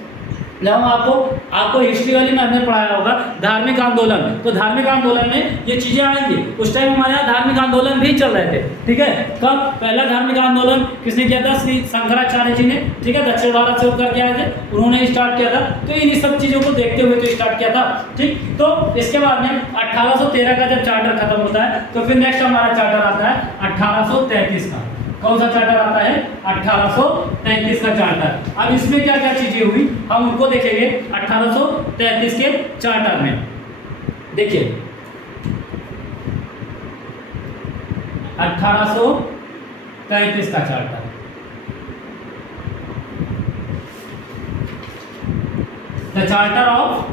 जब आपको हिस्ट्री वाली में हमने पढ़ाया होगा धार्मिक आंदोलन, तो धार्मिक आंदोलन में ये चीज़ें आएंगी। उस टाइम हमारे यहाँ धार्मिक आंदोलन भी चल रहे थे। ठीक है, कब पहला धार्मिक आंदोलन किसने किया था, श्री शंकराचार्य जी ने। ठीक है, दक्षिण भारत से होकर के आए थे, उन्होंने स्टार्ट किया था। तो इन सब चीज़ों को देखते हुए तो स्टार्ट किया था। ठीक, तो इसके बाद में 1813 का जब चार्टर खत्म होता है तो फिर नेक्स्ट हमारा चार्टर आता है 1833 का। कौन सा चार्टर आता है? 1833 का चार्टर। अब इसमें क्या क्या चीजें हुई हम उनको देखेंगे 1833 के चार्टर में। देखिए 1833 का चार्टर, द चार्टर ऑफ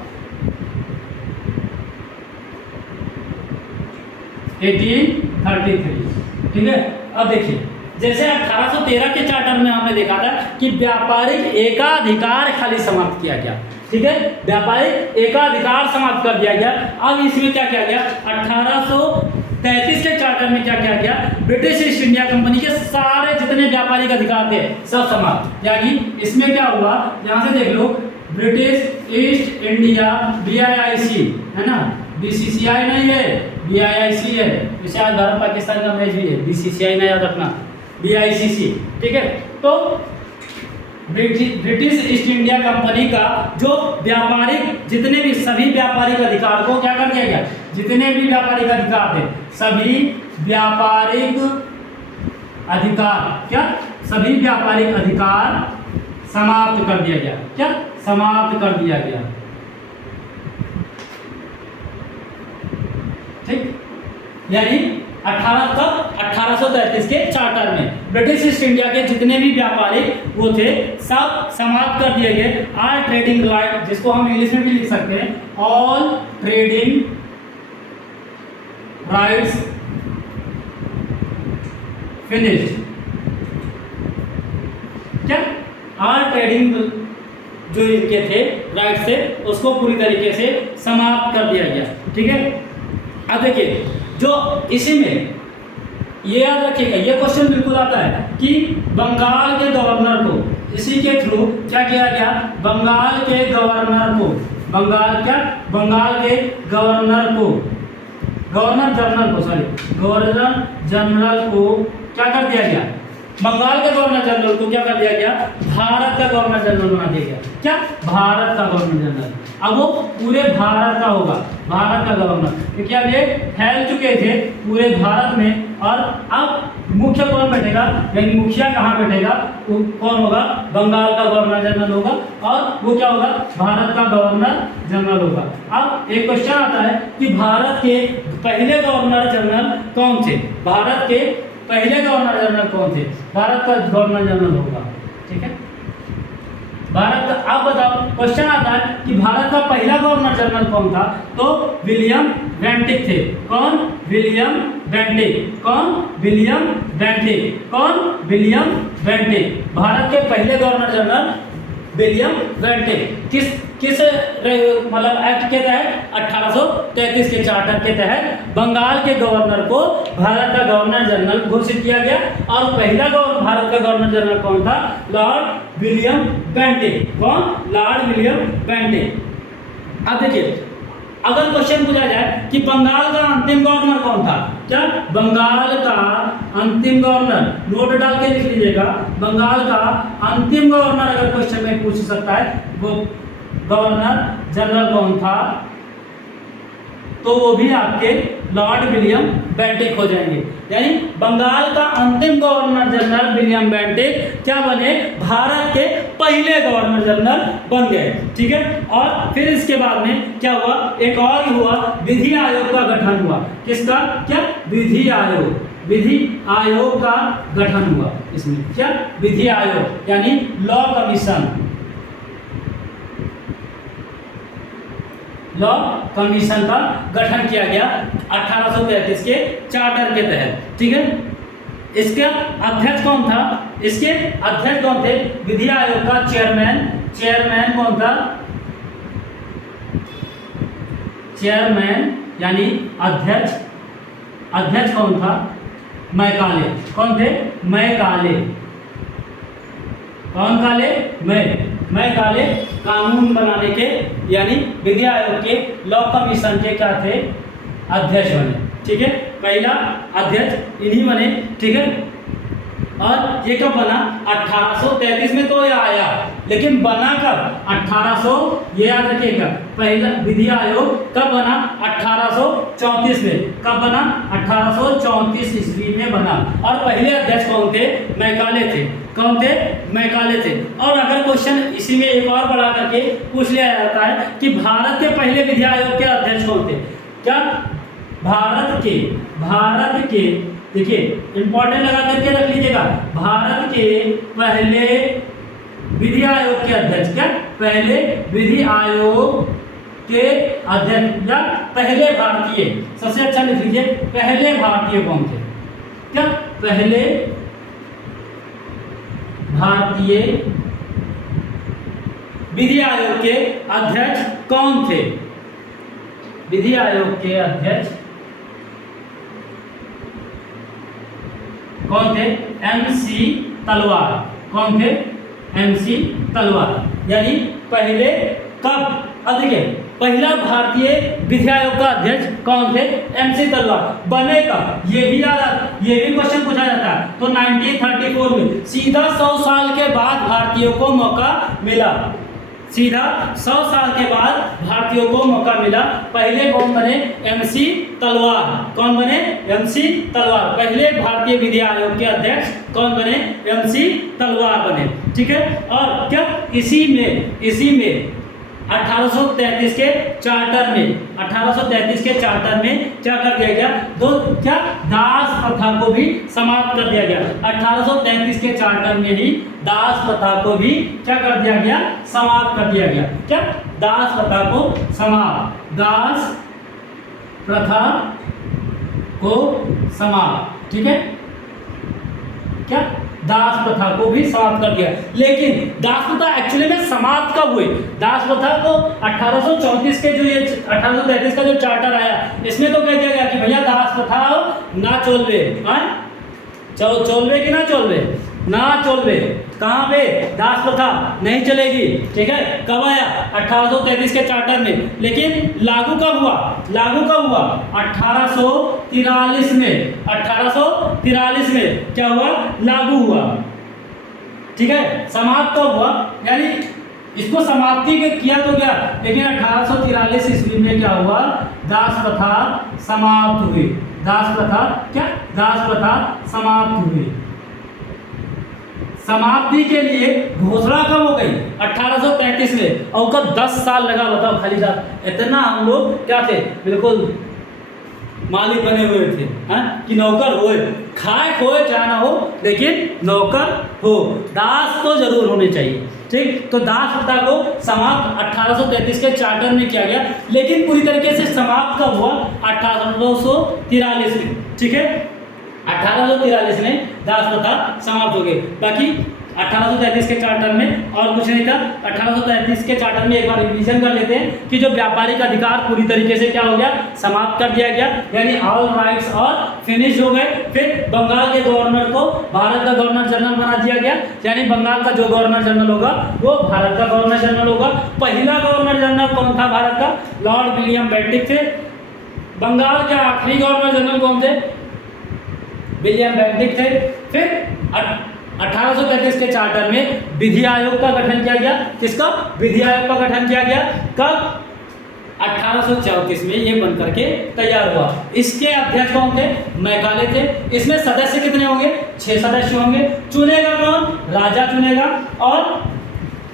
1833। ठीक है। अब देखिए जैसे 1813 के चार्टर में हमने देखा था कि व्यापारिक एकाधिकार खाली समाप्त किया गया। ठीक है, व्यापारिक एकाधिकार समाप्त कर दिया गया। अब इसमें क्या किया गया? 1833 के चार्टर में क्या किया गया? ब्रिटिश ईस्ट इंडिया कंपनी के सारे जितने व्यापारिक अधिकार थे सब समाप्त। यानी इसमें क्या हुआ, यहां से देख लो, ब्रिटिश ईस्ट इंडिया BIIC है ना, BCCI नहीं है, BIIC है। तो शायद भारत पाकिस्तान का मैच भी है, BCCI ना याद रखना, BICC। ठीक है, तो ब्रिटिश ईस्ट इंडिया कंपनी का जो व्यापारिक जितने भी सभी व्यापारिक अधिकार को क्या कर दिया गया? जितने भी व्यापारिक अधिकार थे सभी व्यापारिक अधिकार, क्या सभी व्यापारिक अधिकार समाप्त कर दिया गया। क्या समाप्त कर दिया गया? ठीक, यानी 1833 के चार्टर में ब्रिटिश ईस्ट इंडिया के जितने भी व्यापारिक वो थे सब समाप्त कर दिए गए। ऑल ट्रेडिंग राइट, जिसको हम इंग्लिश में भी लिख सकते हैं, ऑल ट्रेडिंग राइट्स फिनिश्ड। क्या ऑल ट्रेडिंग जो इनके थे राइट से उसको पूरी तरीके से समाप्त कर दिया गया। ठीक है। अब देखिए जो इसी में ये याद रखिएगा, ये क्वेश्चन बिल्कुल आता है कि बंगाल के गवर्नर को इसी के थ्रू क्या किया गया? बंगाल के गवर्नर को, बंगाल के गवर्नर को, गवर्नर जनरल को क्या कर दिया गया? बंगाल के गवर्नर जनरल को क्या कर दिया गया? भारत का गवर्नर जनरल बना दिया गया। क्या? भारत का गवर्नर जनरल। अब वो पूरे भारत का होगा, भारत का गवर्नर, क्योंकि अब ये फैल चुके थे पूरे भारत में। और अब मुख्य कौन बैठेगा, यानी मुखिया कहाँ बैठेगा? वो कौन होगा? बंगाल का गवर्नर जनरल होगा, और वो क्या होगा? भारत का गवर्नर जनरल होगा। अब एक क्वेश्चन आता है कि भारत के पहले गवर्नर जनरल कौन थे? भारत के पहले गवर्नर जनरल कौन थे? भारत का गवर्नर जनरल होगा। ठीक है, भारत का। अब बताओ क्वेश्चन आता है कि भारत का पहला गवर्नर जनरल कौन था? तो विलियम बेंटिक थे। कौन? William Bentinck. कौन? William Bentinck. कौन? William Bentinck. भारत के पहले गवर्नर जनरल विलियम बेंटिक। किस मतलब एक्ट के तहत? 1833 के चार्टर के तहत बंगाल के गवर्नर को भारत का गवर्नर जनरल घोषित किया गया। और पहला भारत का गवर्नर जनरल कौन था? Lord William Bentinck. कौन? Lord William Bentinck. अब देखिए अगर क्वेश्चन पूछा जाए कि बंगाल का अंतिम गवर्नर कौन था? क्या? बंगाल का अंतिम गवर्नर, नोट डाल के लिख लीजिएगा, बंगाल का अंतिम गवर्नर अगर क्वेश्चन में पूछ सकता है वो गवर्नर जनरल कौन था, तो वो भी आपके लॉर्ड विलियम बेंटिक हो जाएंगे। यानी बंगाल का अंतिम गवर्नर जनरल विलियम बेंटिक क्या बने? भारत के पहले गवर्नर जनरल बन गए। ठीक है, और फिर इसके बाद में क्या हुआ? एक और हुआ, विधि आयोग का गठन हुआ। किसका? क्या? विधि आयोग। विधि आयोग का गठन हुआ। इसमें क्या? विधि आयोग यानी लॉ कमीशन। लॉ कमीशन का गठन किया गया 1833 के चार्टर के तहत। ठीक है, इसका अध्यक्ष कौन था? इसके अध्यक्ष कौन थे? विधि आयोग का चेयरमैन कौन था? चेयरमैन यानी अध्यक्ष कौन था? मैकाले। कौन थे? मैकाले। कौन काले? मैकाले कानून बनाने के यानी विधि आयोग के लॉ कमीशन के क्या थे? अध्यक्ष बने। ठीक है, पहला अध्यक्ष इन्हीं बने। ठीक है, और ये कब बना? 1833 में तो ये आया लेकिन बना कब? 1800, ये याद रखिएगा, पहला विधि आयोग कब बना? 1834 में। कब बना? 1834 ईस्वी में बना। और पहले अध्यक्ष कौन थे? मैकाले थे। कौन थे? मैकाले थे। और अगर क्वेश्चन इसी में एक और बढ़ा करके पूछ लिया जाता है कि भारत के पहले विधि आयोग के अध्यक्ष कौन थे? क्या भारत के देखिए इंपॉर्टेंट लगा करके रख लीजिएगा, भारत के पहले विधि आयोग के अध्यक्ष, क्या पहले विधि आयोग के अध्यक्ष या पहले भारतीय, सबसे अच्छा लिख लीजिए, पहले भारतीय कौन थे? क्या पहले भारतीय विधि आयोग के अध्यक्ष कौन थे? विधि आयोग के अध्यक्ष कौन थे? MC तलवार। कौन थे? MC तलवार। यानी पहले कब? अब देखिए, पहला भारतीय विधि आयोग का अध्यक्ष कौन थे? MC तलवार। बने कब? ये भी क्वेश्चन पूछा जाता है। तो 1934 में, सीधा 100 साल के बाद भारतीयों को मौका मिला। सीधा 100 साल के बाद भारतीयों को मौका मिला। पहले कौन बने? MC तलवार। कौन बने? MC तलवार। पहले भारतीय विधि आयोग के अध्यक्ष कौन बने? MC तलवार बने। ठीक है। और क्या इसी में 1833 के चार्टर में क्या कर दिया गया? दास प्रथा को भी समाप्त कर दिया गया। 1833 के चार्टर में ही दास प्रथा को भी क्या कर दिया गया? समाप्त कर दिया गया। क्या? दास प्रथा को समाप्त। ठीक है। क्या? दास प्रथा को भी समाप्त कर दिया। लेकिन दास प्रथा एक्चुअली में समाप्त कब हुई? दास प्रथा को 1834 के 1833 का जो चार्टर आया, इसमें तो कह दिया गया कि भैया दास प्रथा ना चोलवे। चोलवे कि ना चोलवे? ना चोलवे। कहाँ पे? दास प्रथा नहीं चलेगी। ठीक है। कब आया? 1833 के चार्टर में। लेकिन लागू कब हुआ? 1843 में। 1843 में क्या हुआ? लागू हुआ। ठीक है। समाप्त तो हुआ, यानी इसको समाप्ति किया तो क्या, लेकिन 1843 ईस्वी में क्या हुआ? दास प्रथा समाप्त हुई। दास प्रथा समाप्त हुई। समाप्ति के लिए घोषणा कब हो गई? 1833 में। और कब 10 साल लगा, बताओ खाली साहब। इतना हम लोग क्या थे? बिल्कुल मालिक बने हुए थे कि नौकर हो, खाए खोए जाना हो, लेकिन नौकर हो। दास तो जरूर होने चाहिए। ठीक। तो दास प्रथा को समाप्त 1833 के चार्टर में किया गया। लेकिन पूरी तरीके से समाप्त कब हुआ? 1843 में। ठीक है। 1843 में दास प्रथा समाप्त हो गई। बाकी 1833 के चार्टर में और कुछ नहीं था। 1833 के चार्टर में एक बार रिवीजन कर लेते हैं कि जो व्यापारिक अधिकार पूरी तरीके से क्या हो गया? समाप्त कर दिया गया, यानी ऑल राइट्स और फिनिश हो गए। फिर बंगाल के गवर्नर को भारत का गवर्नर जनरल बना दिया गया, यानी बंगाल का जो गवर्नर जनरल होगा वो भारत का गवर्नर जनरल होगा। पहला गवर्नर जनरल कौन था भारत का? लॉर्ड विलियम बेंटिक थे। बंगाल के आखिरी गवर्नर जनरल कौन थे? विलियम बेंटिक थे। फिर 1833 के चार्टर में विधि आयोग का गठन किया गया। किसका? विधि आयोग का गठन किया गया। कब? 1834 में ये बन करके तैयार हुआ। इसके अध्यक्ष कौन थे? मैकाले थे। इसमें सदस्य कितने होंगे? 6 सदस्य होंगे। चुनेगा कौन? राजा चुनेगा। और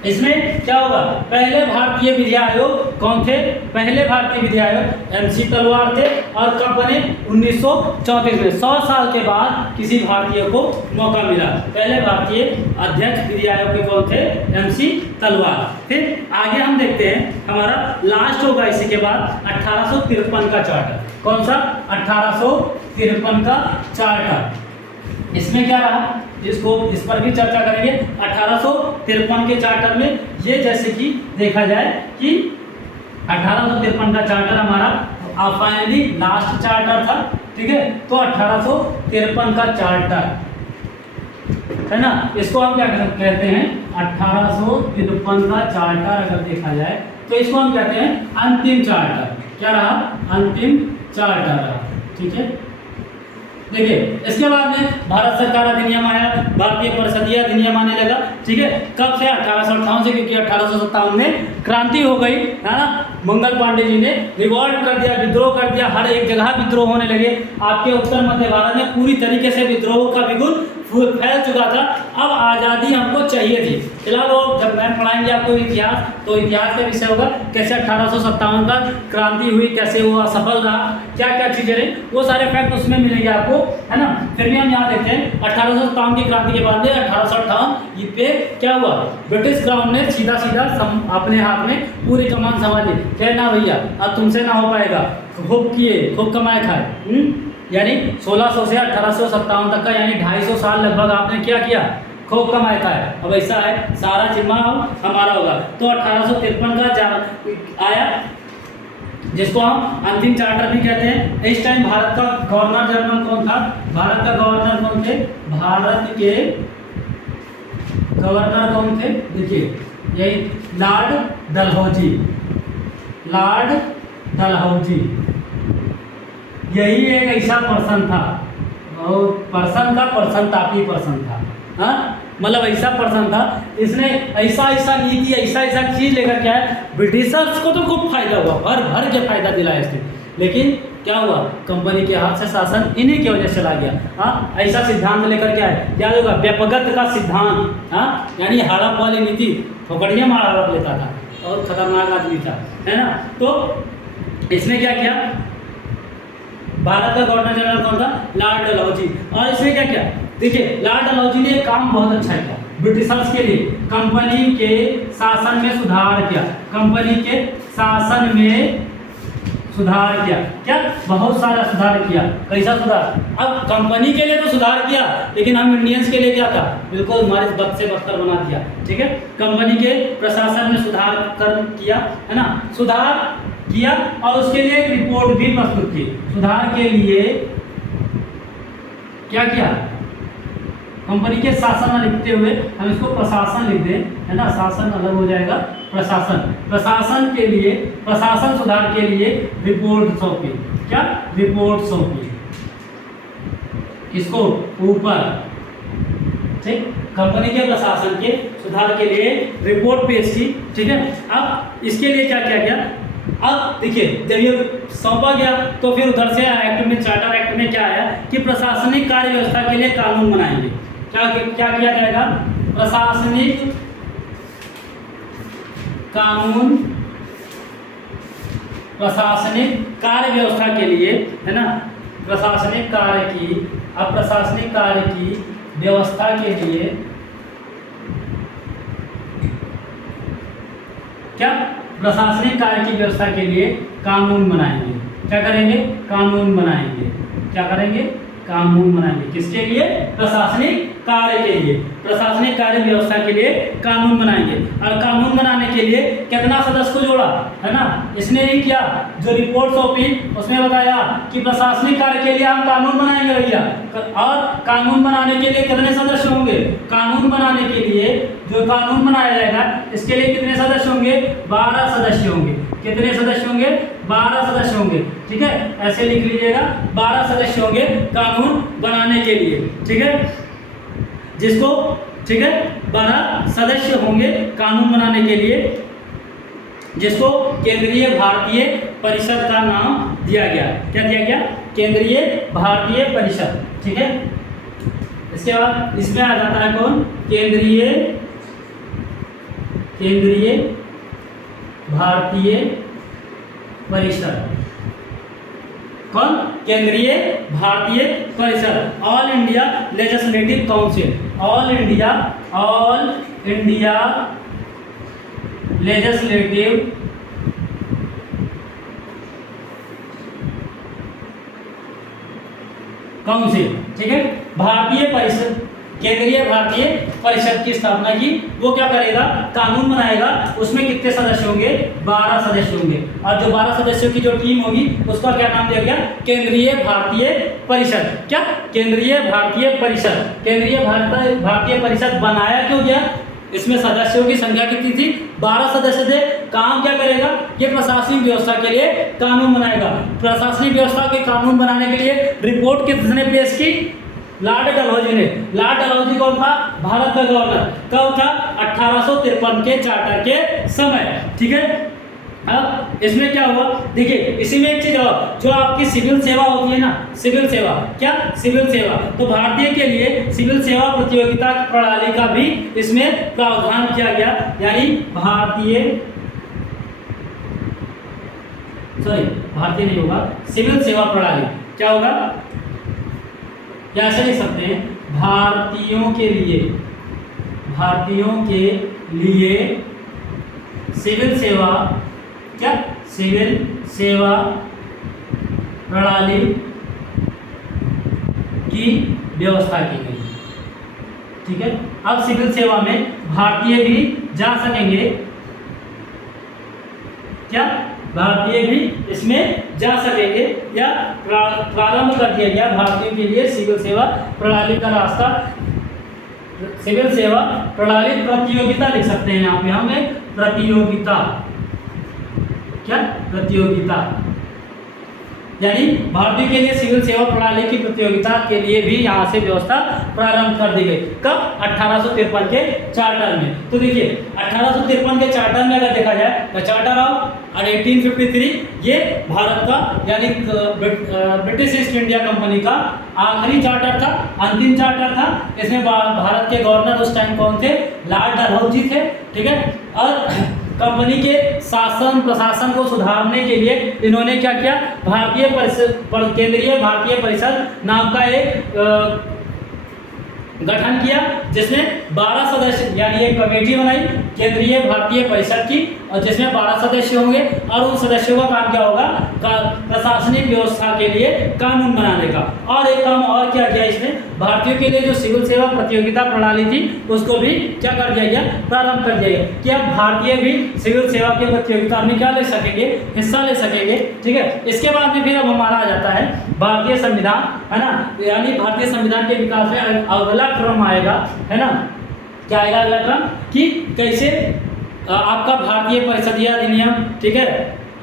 इसमें क्या होगा? पहले भारतीय विधि आयोग कौन थे? पहले भारतीय विधि आयोग MC तलवार थे। और कब बने? 1934 में। 100 साल के बाद किसी भारतीय को मौका मिला। पहले भारतीय अध्यक्ष विधि आयोग के कौन थे? MC तलवार। फिर आगे हम देखते हैं, हमारा लास्ट होगा इसी के बाद 1853 का चार्टर। कौन सा? 1853 का चार्टर। इसमें क्या रहा, इस पर भी चर्चा करेंगे। 1853 के चार्टर में ये जैसे कि देखा जाए कि 1853 का चार्टर हमारा फाइनली लास्ट चार्टर था। ठीक है। तो 1853 का चार्टर है ना, इसको हम क्या कहते हैं? 1853 का चार्टर अगर देखा जाए तो इसको हम कहते हैं अंतिम चार्टर। क्या रहा? अंतिम चार्टर रहा। ठीक है। देखिए इसके बाद में भारत सरकार अधिनियम आया, भारतीय परिषदीय अधिनियम आने लगा। ठीक है, कब से? 1858 से, क्योंकि 1857 में क्रांति हो गई है ना। मंगल पांडे जी ने रिवॉल्ट कर दिया, विद्रोह कर दिया, हर एक जगह विद्रोह होने लगे। आपके उत्तर मध्य भारत में पूरी तरीके से विद्रोह का बिगुल फैल चुका था। अब आज़ादी हमको चाहिए थी। फिलहाल वो जब मैम पढ़ाएंगे आपको इतिहास, तो इतिहास का विषय होगा कैसे 1857 का क्रांति हुई, कैसे वो असफल रहा, क्या क्या चीज़ें रही, वो सारे फैक्ट उसमें मिलेंगे आपको, है ना। फिर भी हम यहाँ देखते हैं 1857 की क्रांति के बाद में 1858 पे क्या हुआ, ब्रिटिश क्राउन ने सीधा सीधा अपने हाथ में पूरी कमान संभाल ली। कहना भैया अब तुमसे ना हो पाएगा, खूब किए, खूब कमाए खाए। यानी 1600 से 1857 तक का यानी 250 साल लगभग आपने क्या किया, खूब कमाया था। अब ऐसा है सारा जिम्मा हमारा होगा। तो 1853 का आया, जिसको हम अंतिम चार्टर भी कहते हैं। इस टाइम भारत का गवर्नर जनरल कौन था? भारत का गवर्नर कौन थे? भारत के गवर्नर कौन थे? देखिए यही लॉर्ड डलहौजी, लॉर्ड डलहौजी। यही एक ऐसा पर्सन था, और पर्सन का पर्सन तापी पर्सन था, हाँ मतलब ऐसा पर्सन था, इसने ऐसा ऐसा नीति, ऐसा ऐसा चीज़ लेकर के आया। ब्रिटिशर्स को तो खूब फायदा हुआ, भर भर के फायदा दिलाया इसने, लेकिन क्या हुआ, कंपनी के हाथ से शासन इन्हीं की वजह से चला गया। हाँ ऐसा सिद्धांत लेकर के आए, क्या होगा, व्यपगत का सिद्धांत, हाँ यानी हड़प वाली नीति, ठोकड़िया मार हड़प लेता था और खतरनाक आदमी था, है ना। तो इसने क्या किया, भारत का गवर्नर जनरल कौन था? लॉर्ड डलहौजी। और इसने क्या किया, देखिए लॉर्ड डलहौजी ने एक काम बहुत अच्छा किया ब्रिटिशर्स के लिए, कंपनी के शासन में सुधार किया, कंपनी के शासन में सुधार किया। क्या? बहुत सारा सुधार किया। कैसा सुधार? अब कंपनी के लिए तो सुधार किया, लेकिन हम इंडियंस के लिए क्या था, बिल्कुल हमारे बद से बदतर बना दिया। ठीक है, कंपनी के प्रशासन में सुधार किया, है ना, सुधार किया, और उसके लिए एक रिपोर्ट भी प्रस्तुत की। सुधार के लिए क्या किया, कंपनी के शासन लिखते हुए हम इसको प्रशासन लिख दें, है ना, शासन अलग हो जाएगा, प्रशासन, प्रशासन के लिए, प्रशासन सुधार के लिए रिपोर्ट सौंपी। क्या? रिपोर्ट सौंपी इसको ऊपर। ठीक, कंपनी के प्रशासन के सुधार के लिए रिपोर्ट पेश की। ठीक है, अब इसके लिए क्या किया गया, अब देखिए जब ये सौंपा गया तो फिर उधर से एक्ट में, चार्टर एक्ट में क्या आया कि प्रशासनिक कार्य व्यवस्था के लिए कानून बनाएंगे। क्या किया जाएगा, प्रशासनिक कानून, प्रशासनिक कार्य व्यवस्था के लिए, है ना, प्रशासनिक कार्य की, अब प्रशासनिक कार्य की व्यवस्था के लिए क्या, प्रशासनिक कार्य की व्यवस्था के लिए कानून बनाएंगे। क्या करेंगे, कानून बनाएंगे। क्या करेंगे, कानून बनाएंगे। किसके लिए? प्रशासनिक कार्य के लिए, प्रशासनिक कार्य व्यवस्था के लिए कानून बनाएंगे। और कानून बनाने के लिए कितना सदस्य को जोड़ा, है ना, इसने ही किया, जो रिपोर्ट सौंपी उसमें बताया कि प्रशासनिक कार्य के लिए हम कानून बनाएंगे भैया। और कानून बनाने के लिए कितने सदस्य होंगे, कानून बनाने के लिए जो कानून बनाया जाएगा इसके लिए कितने सदस्य होंगे, 12 सदस्य होंगे। कितने सदस्य होंगे, 12 सदस्य होंगे। ठीक है, ऐसे लिख लीजिएगा, 12 सदस्य होंगे कानून बनाने के लिए। ठीक है, जिसको, ठीक है, 12 सदस्य होंगे कानून बनाने के लिए, जिसको केंद्रीय भारतीय परिषद का नाम दिया गया। क्या दिया गया, केंद्रीय भारतीय परिषद। ठीक है, इसके बाद इसमें आ जाता है कौन, केंद्रीय भारतीय परिषद। कौन, केंद्रीय भारतीय परिषद, all India legislative council, all India legislative council. ठीक है, भारतीय परिषद, केंद्रीय भारतीय परिषद की स्थापना की। वो क्या करेगा, कानून बनाएगा। उसमें कितने सदस्य होंगे, 12 सदस्य होंगे। और जो 12 सदस्यों की जो टीम होगी उसका क्या नाम दिया गया, केंद्रीय भारतीय परिषद। क्या, केंद्रीय भारतीय परिषद। केंद्रीय भारतीय परिषद बनाया क्यों गया, इसमें सदस्यों की संख्या कितनी थी? 12 सदस्य थे। काम क्या करेगा? ये प्रशासनिक व्यवस्था के लिए कानून बनाएगा। प्रशासनिक व्यवस्था के कानून बनाने के लिए रिपोर्ट किसने पेश की? लॉर्ड डलहौजी ने। लॉर्ड डलहौजी कौन था? भारत का गवर्नर। कब था? 1853 के चार्टर के समय। ठीक है, अब इसमें क्या हुआ? देखिए, इसी में एक चीज और, जो आपकी सिविल सेवा होती है ना, सिविल सेवा, क्या? सिविल सेवा। तो भारतीय के लिए सिविल सेवा प्रतियोगिता प्रणाली का भी इसमें प्रावधान किया गया, यानी भारतीय नहीं होगा, सिविल सेवा प्रणाली क्या होगा? या ऐसे लिख सकते हैं, भारतीयों के लिए सिविल सेवा, क्या? सिविल सेवा प्रणाली की व्यवस्था की गई। ठीक है, अब सिविल सेवा में भारतीय भी जा सकेंगे, क्या? भारतीय भी इसमें जा सकेंगे, या प्रारंभ कर दिया गया भारतीयों के लिए सिविल सेवा प्रणाली का रास्ता। सिविल सेवा प्रणाली प्रतियोगिता लिख सकते हैं यहाँ पे हमें, प्रतियोगिता, क्या? प्रतियोगिता, यानी भारतीय के लिए सिविल सेवा प्रणाली की प्रतियोगिता के लिए भी यहाँ से व्यवस्था प्रारंभ कर दी गई। कब? 1853 के चार्टर में। तो देखिए, 1853 के चार्टर में अगर देखा जाए तो चार्टर ऑफ 1853 ये भारत का, यानी ब्रिटिश ईस्ट इंडिया कंपनी का आखिरी चार्टर था, अंतिम चार्टर था। इसमें भारत के गवर्नर उस टाइम कौन थे? लॉर्ड डलहौजी थे। ठीक है, और कंपनी के शासन प्रशासन को सुधारने के लिए इन्होंने क्या किया? केंद्रीय भारतीय परिषद नाम का एक गठन किया, जिसमें 12 सदस्य, यानी एक कमेटी बनाई केंद्रीय भारतीय परिषद की, और जिसमें 12 सदस्य होंगे, और उन सदस्यों का काम क्या होगा? प्रशासनिक व्यवस्था के लिए कानून बनाने का। और एक काम और क्या किया इसमें? भारतीयों के लिए जो सिविल सेवा प्रतियोगिता प्रणाली थी उसको भी क्या कर दिया गया? प्रारंभ कर दिया गया कि अब भारतीय भी सिविल सेवा की प्रतियोगिता में क्या ले सकेंगे? हिस्सा ले सकेंगे। ठीक है, इसके बाद में फिर अब हमारा आ जाता है भारतीय संविधान, है ना, यानी भारतीय संविधान के विकास में अगला क्रम आएगा, है ना, क्या आएगा अगला क्रम? कि कैसे आपका भारतीय परिषदीय अधिनियम, ठीक है,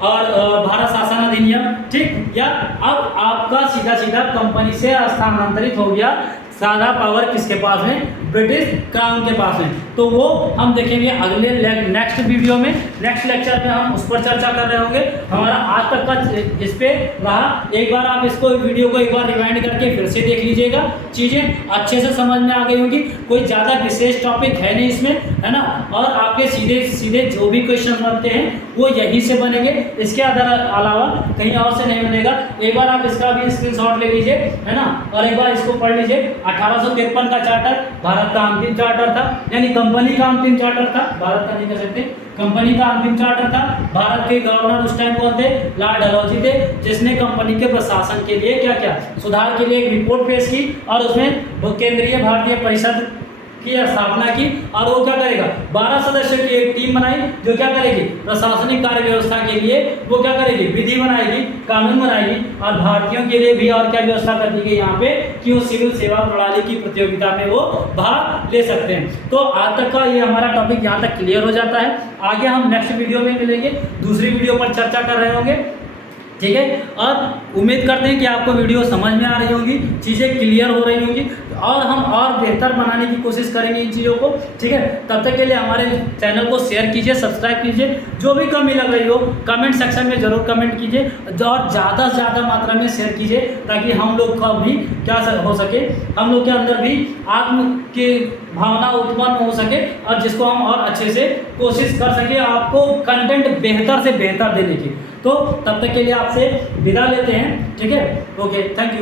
और भारत शासन अधिनियम, ठीक, या अब आपका सीधा सीधा कंपनी से स्थानांतरित हो गया सारा पावर किसके पास में? ब्रिटिश क्राउन के पास में। तो वो हम देखेंगे अगले नेक्स्ट वीडियो में, नेक्स्ट लेक्चर में हम उस पर चर्चा कर रहे होंगे। हमारा आज तक का इस पे रहा, एक बार आप इसको वीडियो को एक बार रिवाइंड करके फिर से देख लीजिएगा, चीज़ें अच्छे से समझ में आ गई होंगी। कोई ज़्यादा विशेष टॉपिक है नहीं इसमें, है ना, और आपके सीधे सीधे जो भी क्वेश्चन बनते हैं वो यहीं से बनेंगे, इसके अलावा कहीं और से नहीं बनेगा। एक बार आप इसका भी स्क्रीनशॉट ले लीजिए, है ना, और एक बार इसको पढ़ लीजिए। 1853 का चार्टर भारत का अंतिम चार्टर था, यानी कंपनी का अंतिम चार्टर था, भारत का नहीं कह सकते, कंपनी का अंतिम चार्टर था। भारत के गवर्नर उस टाइम कौन थे? लॉर्ड डलहौजी थे, जिसने कंपनी के प्रशासन के लिए क्या क्या सुधार के लिए एक रिपोर्ट पेश की, और उसमें वो केंद्रीय भारतीय परिषद की स्थापना की। और वो क्या करेगा? 12 सदस्यों की एक टीम बनाई, जो क्या करेगी? प्रशासनिक कार्य व्यवस्था के लिए वो क्या करेगी? विधि बनाएगी, कानून बनाएगी। और भारतीयों के लिए भी और क्या व्यवस्था कर दी गई यहाँ पे कि वो सिविल सेवा प्रणाली की प्रतियोगिता में वो भाग ले सकते हैं। तो आज तक का ये हमारा टॉपिक यहाँ तक क्लियर हो जाता है। आगे हम नेक्स्ट वीडियो में मिलेंगे, दूसरी वीडियो पर चर्चा कर रहे होंगे, ठीक है। और उम्मीद करते हैं कि आपको वीडियो समझ में आ रही होगी, चीज़ें क्लियर हो रही होंगी, और हम और बेहतर बनाने की कोशिश करेंगे इन चीज़ों को, ठीक है। तब तक के लिए हमारे चैनल को शेयर कीजिए, सब्सक्राइब कीजिए, जो भी कमी लग रही हो कमेंट सेक्शन में ज़रूर कमेंट कीजिए, और ज़्यादा से ज़्यादा मात्रा में शेयर कीजिए, ताकि हम लोग का भी क्या हो सके, हम लोग के अंदर भी आत्म की भावना उत्पन्न हो सके, और जिसको हम और अच्छे से कोशिश कर सके आपको कंटेंट बेहतर से बेहतर देने की। तो तब तक के लिए आपसे विदा लेते हैं, ठीक है। Okay, thank you.